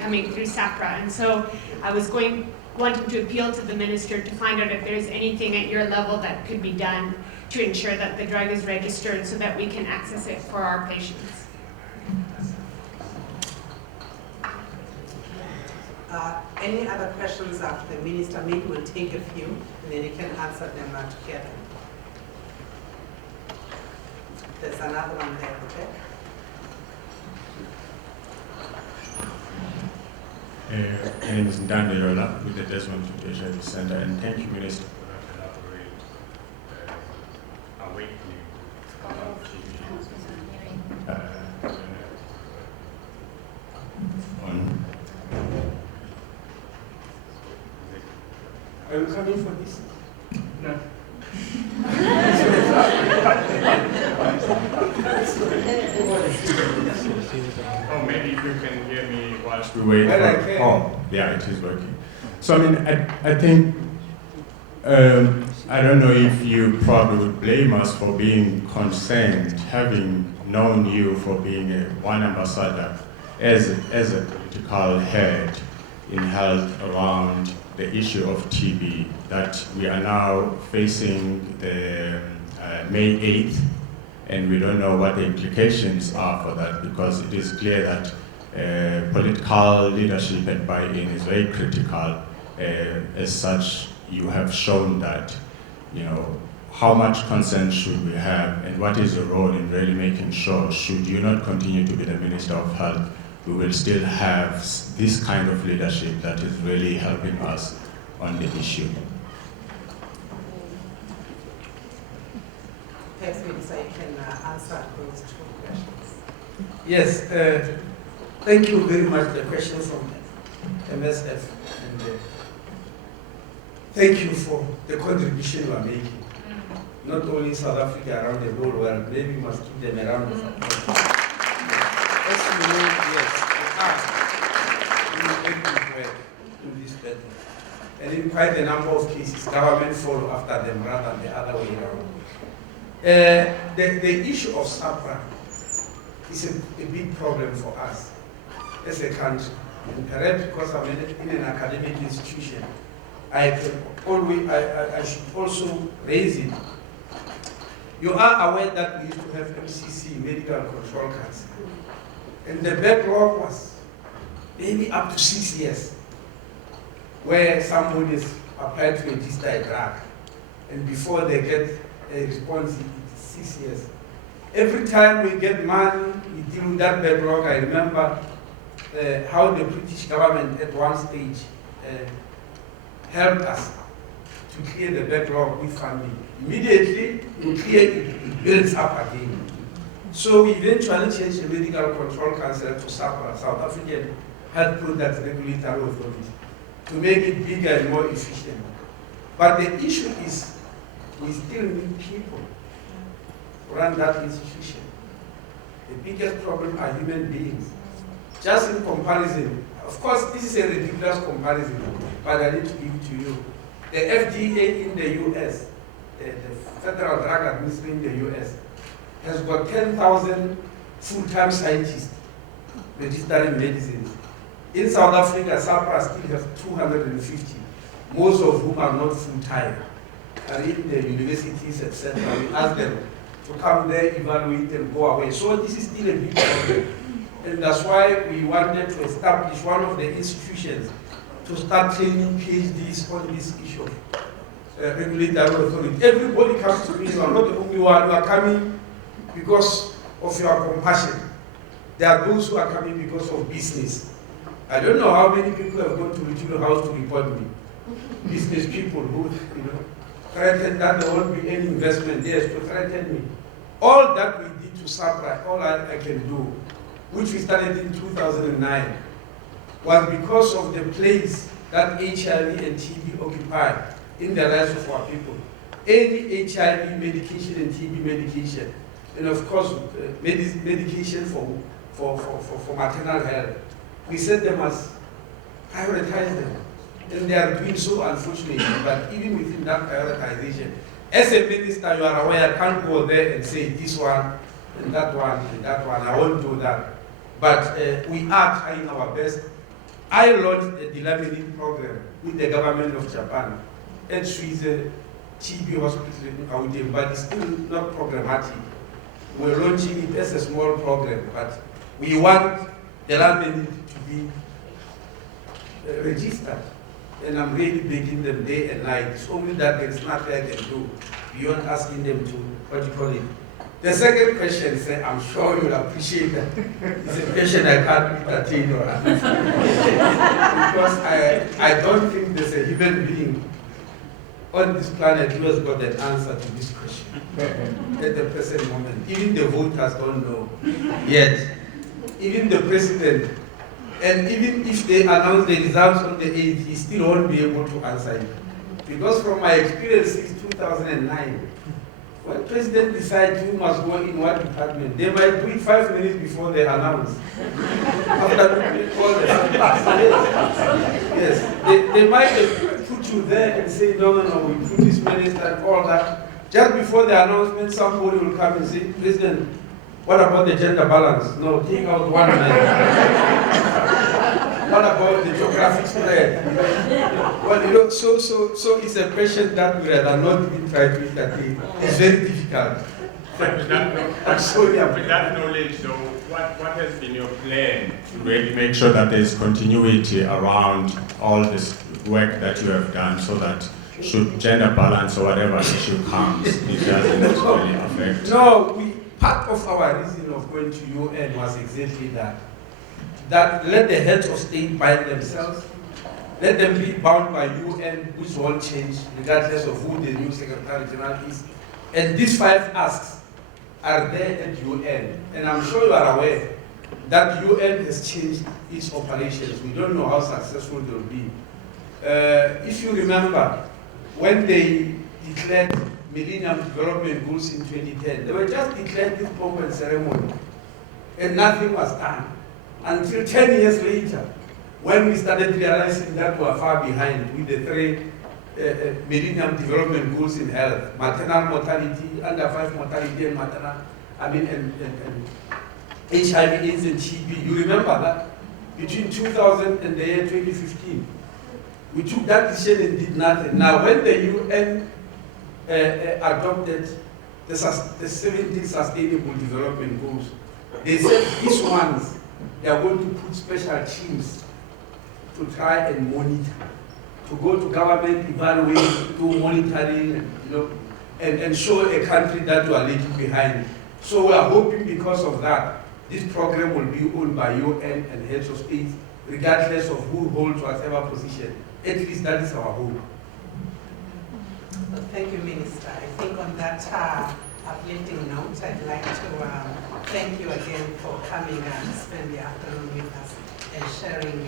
coming through SAPRA. And so I was wanting to appeal to the Minister to find out if there's anything at your level that could be done to ensure that the drug is registered so that we can access it for our patients. Any other questions after the Minister? Maybe we'll take a few and then you can answer them together. There's another one there, okay? My name is Ndande Yola with the Desmond Tutu HIV Centre, and thank you, Minister, for that elaborate awakening of on. Are you coming for this? No. Oh, maybe if you can hear me whilst we wait for. Oh, yeah, it is working. So I mean, I think I don't know if you probably would blame us for being concerned, having known you for being one ambassador as a political head in health around the issue of TB, that we are now facing the May 8th, and we don't know what the implications are for that, because it is clear that political leadership and buy-in is very critical. As such, you have shown that, you know, how much concern should we have, and what is your role in really making sure, should you not continue to be the Minister of Health, we will still have this kind of leadership that is really helping us on the issue. Thanks, Minister. You can answer those two questions. Yes, thank you very much for the question from MSF, and thank you for the contribution you are making. Not only in South Africa, around the whole world. Maybe we must keep them around the world. As you know, yes, we are doing work in this battle. And in quite a number of cases, government follow after them rather than the other way around. The issue of SAPRA is a big problem for us as a country. And perhaps because I'm in an academic institution, I should also raise it. You are aware that we used to have MCC, medical control cards. And the backlog was maybe up to 6 years, where somebody is applied to register a drug. And before they get a response, it's 6 years. Every time we get money, we deal with that backlog. I remember how the British government at one stage helped us to clear the backlog with funding. Immediately, we clear it, it builds up again. So we eventually changed the Medical Control Council to SAPRA, South African Health Products Regulatory Authority, to make it bigger and more efficient. But the issue is, we still need people to run that institution. The biggest problem are human beings. Just in comparison, of course, this is a ridiculous comparison, but I need to give it to you. The FDA in the US, the Federal Drug Administration in the US, has got 10,000 full-time scientists registering medicines. In South Africa, SAPRA still has 250, most of whom are not full-time, are in the universities, etc. We ask them to come there, evaluate, and go away. So this is still a big problem. And that's why we wanted to establish one of the institutions to start training PhDs on this issue of regulatory authority. Everybody comes to me, you are not the only one, you are coming because of your compassion. There are those who are coming because of business. I don't know how many people have gone to Richard House to report me. Business people who, threatened that there won't be any investment there to threaten me. All that we did to SAPRA, all I can do, which we started in 2009, was because of the place that HIV and TB occupy in the lives of our people. Any HIV medication and TB medication, and of course medication for maternal health, we set them as prioritize them. And they are doing so, unfortunately, but even within that prioritization, as a minister, you are aware, I can't go there and say this one, and that one, and that one. I won't do that. But we are trying our best. I launched a delaminating program with the government of Japan and Swiss TB hospital in Gauteng, but it's still not programmatic. We're launching it as a small program, but we want the delaminating to be registered. And I'm really begging them day and night. It's only that there is nothing I can do beyond asking them to, what do you call it? The second question is, I'm sure you'll appreciate that. It's a question I can't entertain or answer. Because I don't think there's a human being on this planet who has got an answer to this question at the present moment. Even the voters don't know yet. Even the president. And even if they announce the results on the 8th, he still won't be able to answer it. Because from my experience since 2009, when the president decides who must go in what department, they might do it 5 minutes before they announce. After we call the yes, they might put you there and say, no, we put this minister and all that. Just before the announcement, somebody will come and say, President, what about the gender balance? No, take out one man. What about the geographic spread? Well, so it's a question that we rather not even try to entertain. It's very difficult. With that knowledge, though, what has been your plan to really make sure that there's continuity around all this work that you have done, so that should gender balance or whatever issue comes, it doesn't really affect? No, part of our reason of going to UN was exactly that. That let the heads of state bind themselves, let them be bound by UN, which won't change regardless of who the new Secretary General is. And these 5 asks are there at UN. And I'm sure you are aware that UN has changed its operations. We don't know how successful they'll be. If you remember, when they declared Millennium Development Goals in 2010, they were just declared with pomp and ceremony, and nothing was done. Until 10 years later, when we started realizing that we are far behind with the 3 Millennium Development Goals in health, maternal mortality, under 5 mortality, and and HIV/AIDS and TB. You remember that? Between 2000 and the year 2015, we took that decision and did nothing. Now, when the UN adopted the 17 Sustainable Development Goals, they said these ones, they are going to put special teams to try and monitor, to go to government, evaluate, do monitoring, and show a country that we are lagging behind. So we are hoping because of that, this program will be owned by UN and heads of state, regardless of who holds whatever position. At least that is our hope. Well, thank you, Minister. I think on that uplifting note, I'd like to thank you again for coming and spend the afternoon with us and sharing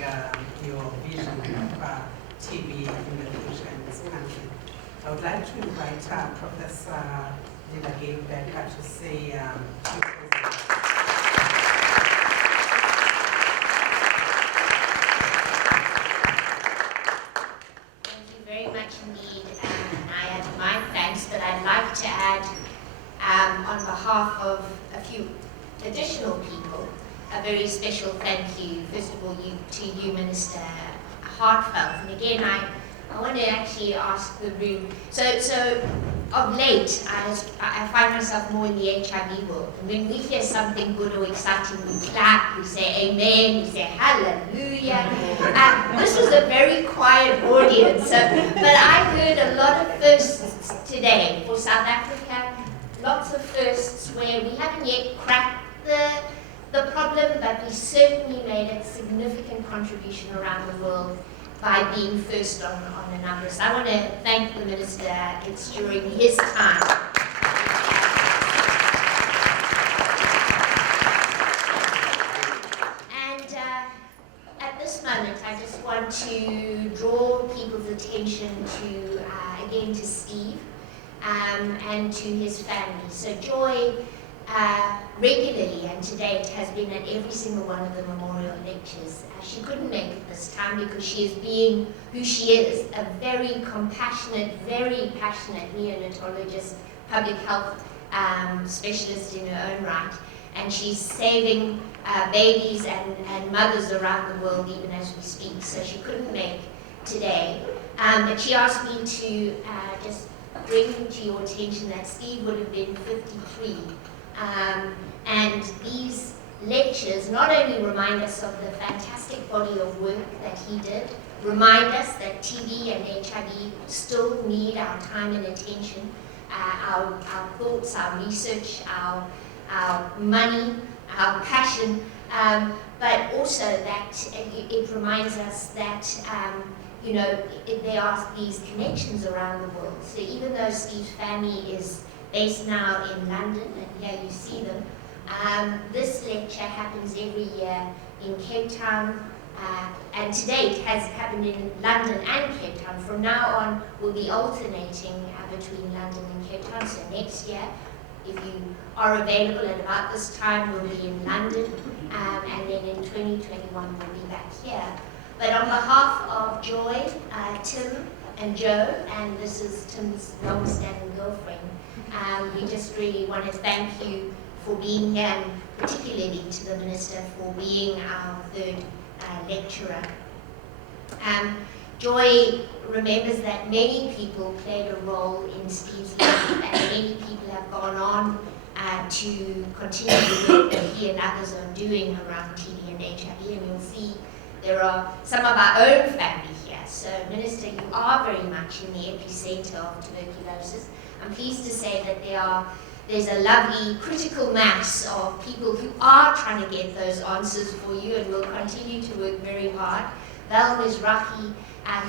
your vision of TB in the future in this country. I would like to invite Professor Dilagay Becker to say Indeed, and I add my thanks, but I'd like to add, on behalf of a few additional people, a very special thank you, first of all, to you, Minister, heartfelt. And again, I want to actually ask the room, so of late, I find myself more in the HIV world. And when we hear something good or exciting, we clap, we say amen, we say hallelujah. This was a very quiet audience, but I heard a lot of firsts today for South Africa, lots of firsts where we haven't yet cracked the problem, but we certainly made a significant contribution around the world by being first on a number. So I want to thank the Minister. It's during his time. And at this moment, I just want to draw people's attention to, again, to Steve and to his family. So Joy regularly and to date has been at every single one of the memorial lectures. She couldn't make it this time because she is being who she is, a very compassionate, very passionate neonatologist, public health specialist in her own right. And she's saving babies and mothers around the world even as we speak. So she couldn't make today. But she asked me to just bring to your attention that Steve would have been 53. And these lectures not only remind us of the fantastic body of work that he did, remind us that TB and HIV still need our time and attention, our thoughts, our research, our money, our passion, but also that it reminds us that there are these connections around the world. So even though Steve's family is based now in London, and here you see them, this lecture happens every year in Cape Town, and to date has happened in London and Cape Town. From now on, we'll be alternating between London and Cape Town. So next year, if you are available at about this time, we'll be in London, and then in 2021, we'll be back here. But on behalf of Joy, Tim, and Joe, and this is Tim's long-standing girlfriend, we just really want to thank you for being here, and particularly to the Minister for being our third lecturer. Joy remembers that many people played a role in Steve's life, and many people have gone on to continue the work that he and others are doing around TB and HIV, and you'll see there are some of our own family here. So, Minister, you are very much in the epicenter of tuberculosis. I'm pleased to say that there's a lovely critical mass of people who are trying to get those answers for you and will continue to work very hard. Val Mizrahi,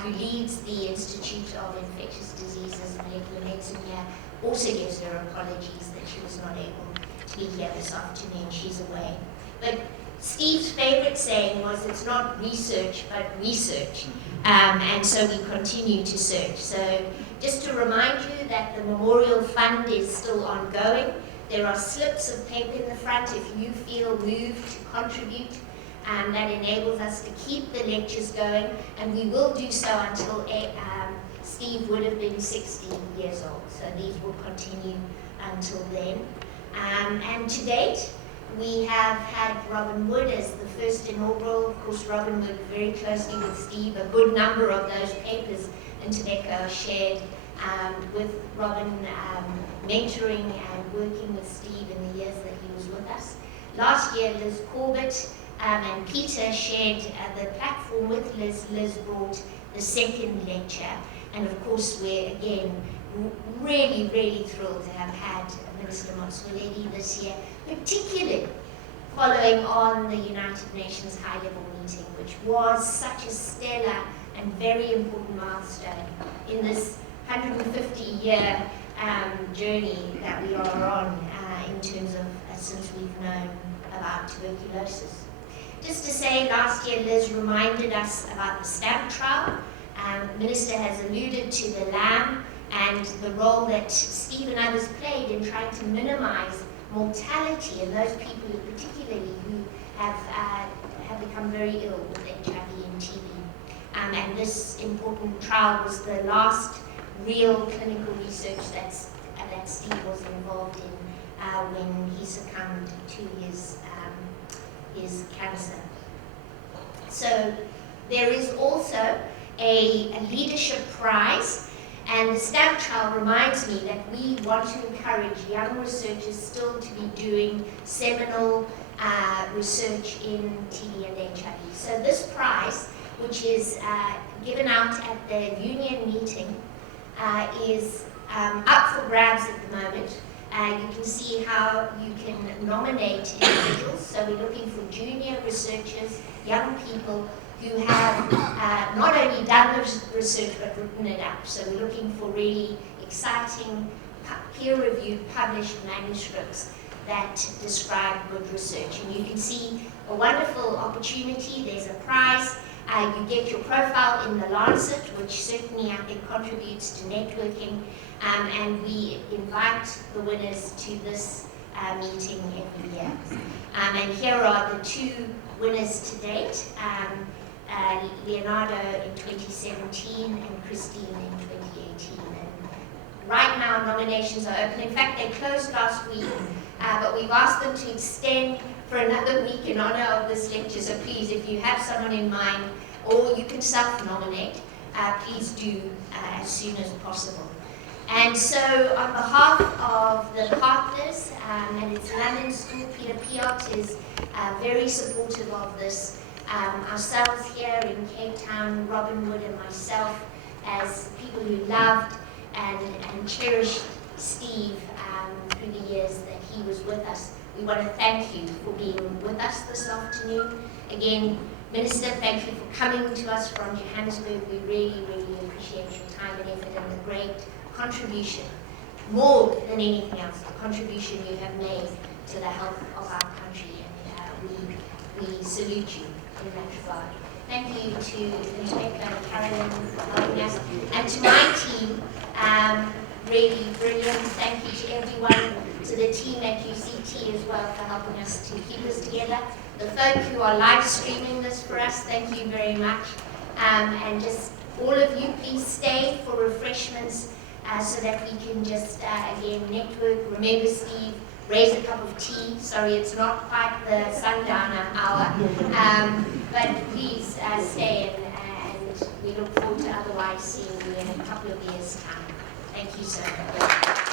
who leads the Institute of Infectious Diseases and Molecular Medicine here, also gives her apologies that she was not able to be here this afternoon. She's away. But Steve's favorite saying was, it's not research, but research. And so we continue to search. So just to remind you that the Memorial Fund is still ongoing. There are slips of paper in the front if you feel moved to contribute. That enables us to keep the lectures going, and we will do so until Steve would have been 60 years old. So these will continue until then. And to date, we have had Robin Wood as the first inaugural. Of course, Robin worked very closely with Steve. A good number of those papers in tobacco are shared with Robin, mentoring and working with Steve in the years that he was with us. Last year, Liz Corbett and Peter shared the platform with Liz. Liz brought the second lecture. And of course, we're again really, really thrilled to have had Minister Motsoaledi this year, particularly following on the United Nations high-level meeting, which was such a stellar and very important milestone in this 150-year journey that we are on in terms of since we've known about tuberculosis. Just to say, last year Liz reminded us about the stamp trial. The Minister has alluded to the LAM and the role that Steve and others played in trying to minimize mortality in those people particularly who have become very ill with HIV and TB. And this important trial was the last real clinical research that Steve was involved in when he succumbed to his cancer. So there is also a leadership prize, and the STAMP trial reminds me that we want to encourage young researchers still to be doing seminal research in TB and HIV. So this prize, which is given out at the union meeting, is up for grabs at the moment. You can see how you can nominate individuals. So we're looking for junior researchers, young people who have not only done the research but written it up. So we're looking for really exciting, peer-reviewed, published manuscripts that describe good research. And you can see a wonderful opportunity. There's a prize. You get your profile in the Lancet, which certainly I think contributes to networking. And we invite the winners to this meeting every year. And here are the two winners to date, Leonardo in 2017 and Christine in 2018. And right now nominations are open. In fact, they closed last week, but we've asked them to extend for another week in honor of this lecture. So please, if you have someone in mind, or you can self-nominate, please do as soon as possible. And so on behalf of the partners, and it's London School, Peter Piot is very supportive of this. Ourselves here in Cape Town, Robin Wood and myself, as people who loved and cherished Steve through the years that he was with us. We want to thank you for being with us this afternoon. Again, Minister, thank you for coming to us from Johannesburg. We really, really appreciate your time and effort and the great contribution, more than anything else, the contribution you have made to the health of our country. And we salute you in that regard. Thank you to Rebecca and Carolyn for helping us. And to my team, really brilliant. Thank you to everyone, to the team at UCT as well for helping us to keep this together. The folk who are live streaming this for us, thank you very much. And just all of you, please stay for refreshments so that we can just, again, network. Remember, Steve, raise a cup of tea. Sorry, it's not quite the sundowner hour. But please stay, and we look forward to otherwise seeing you in a couple of years' time. Thank you so much.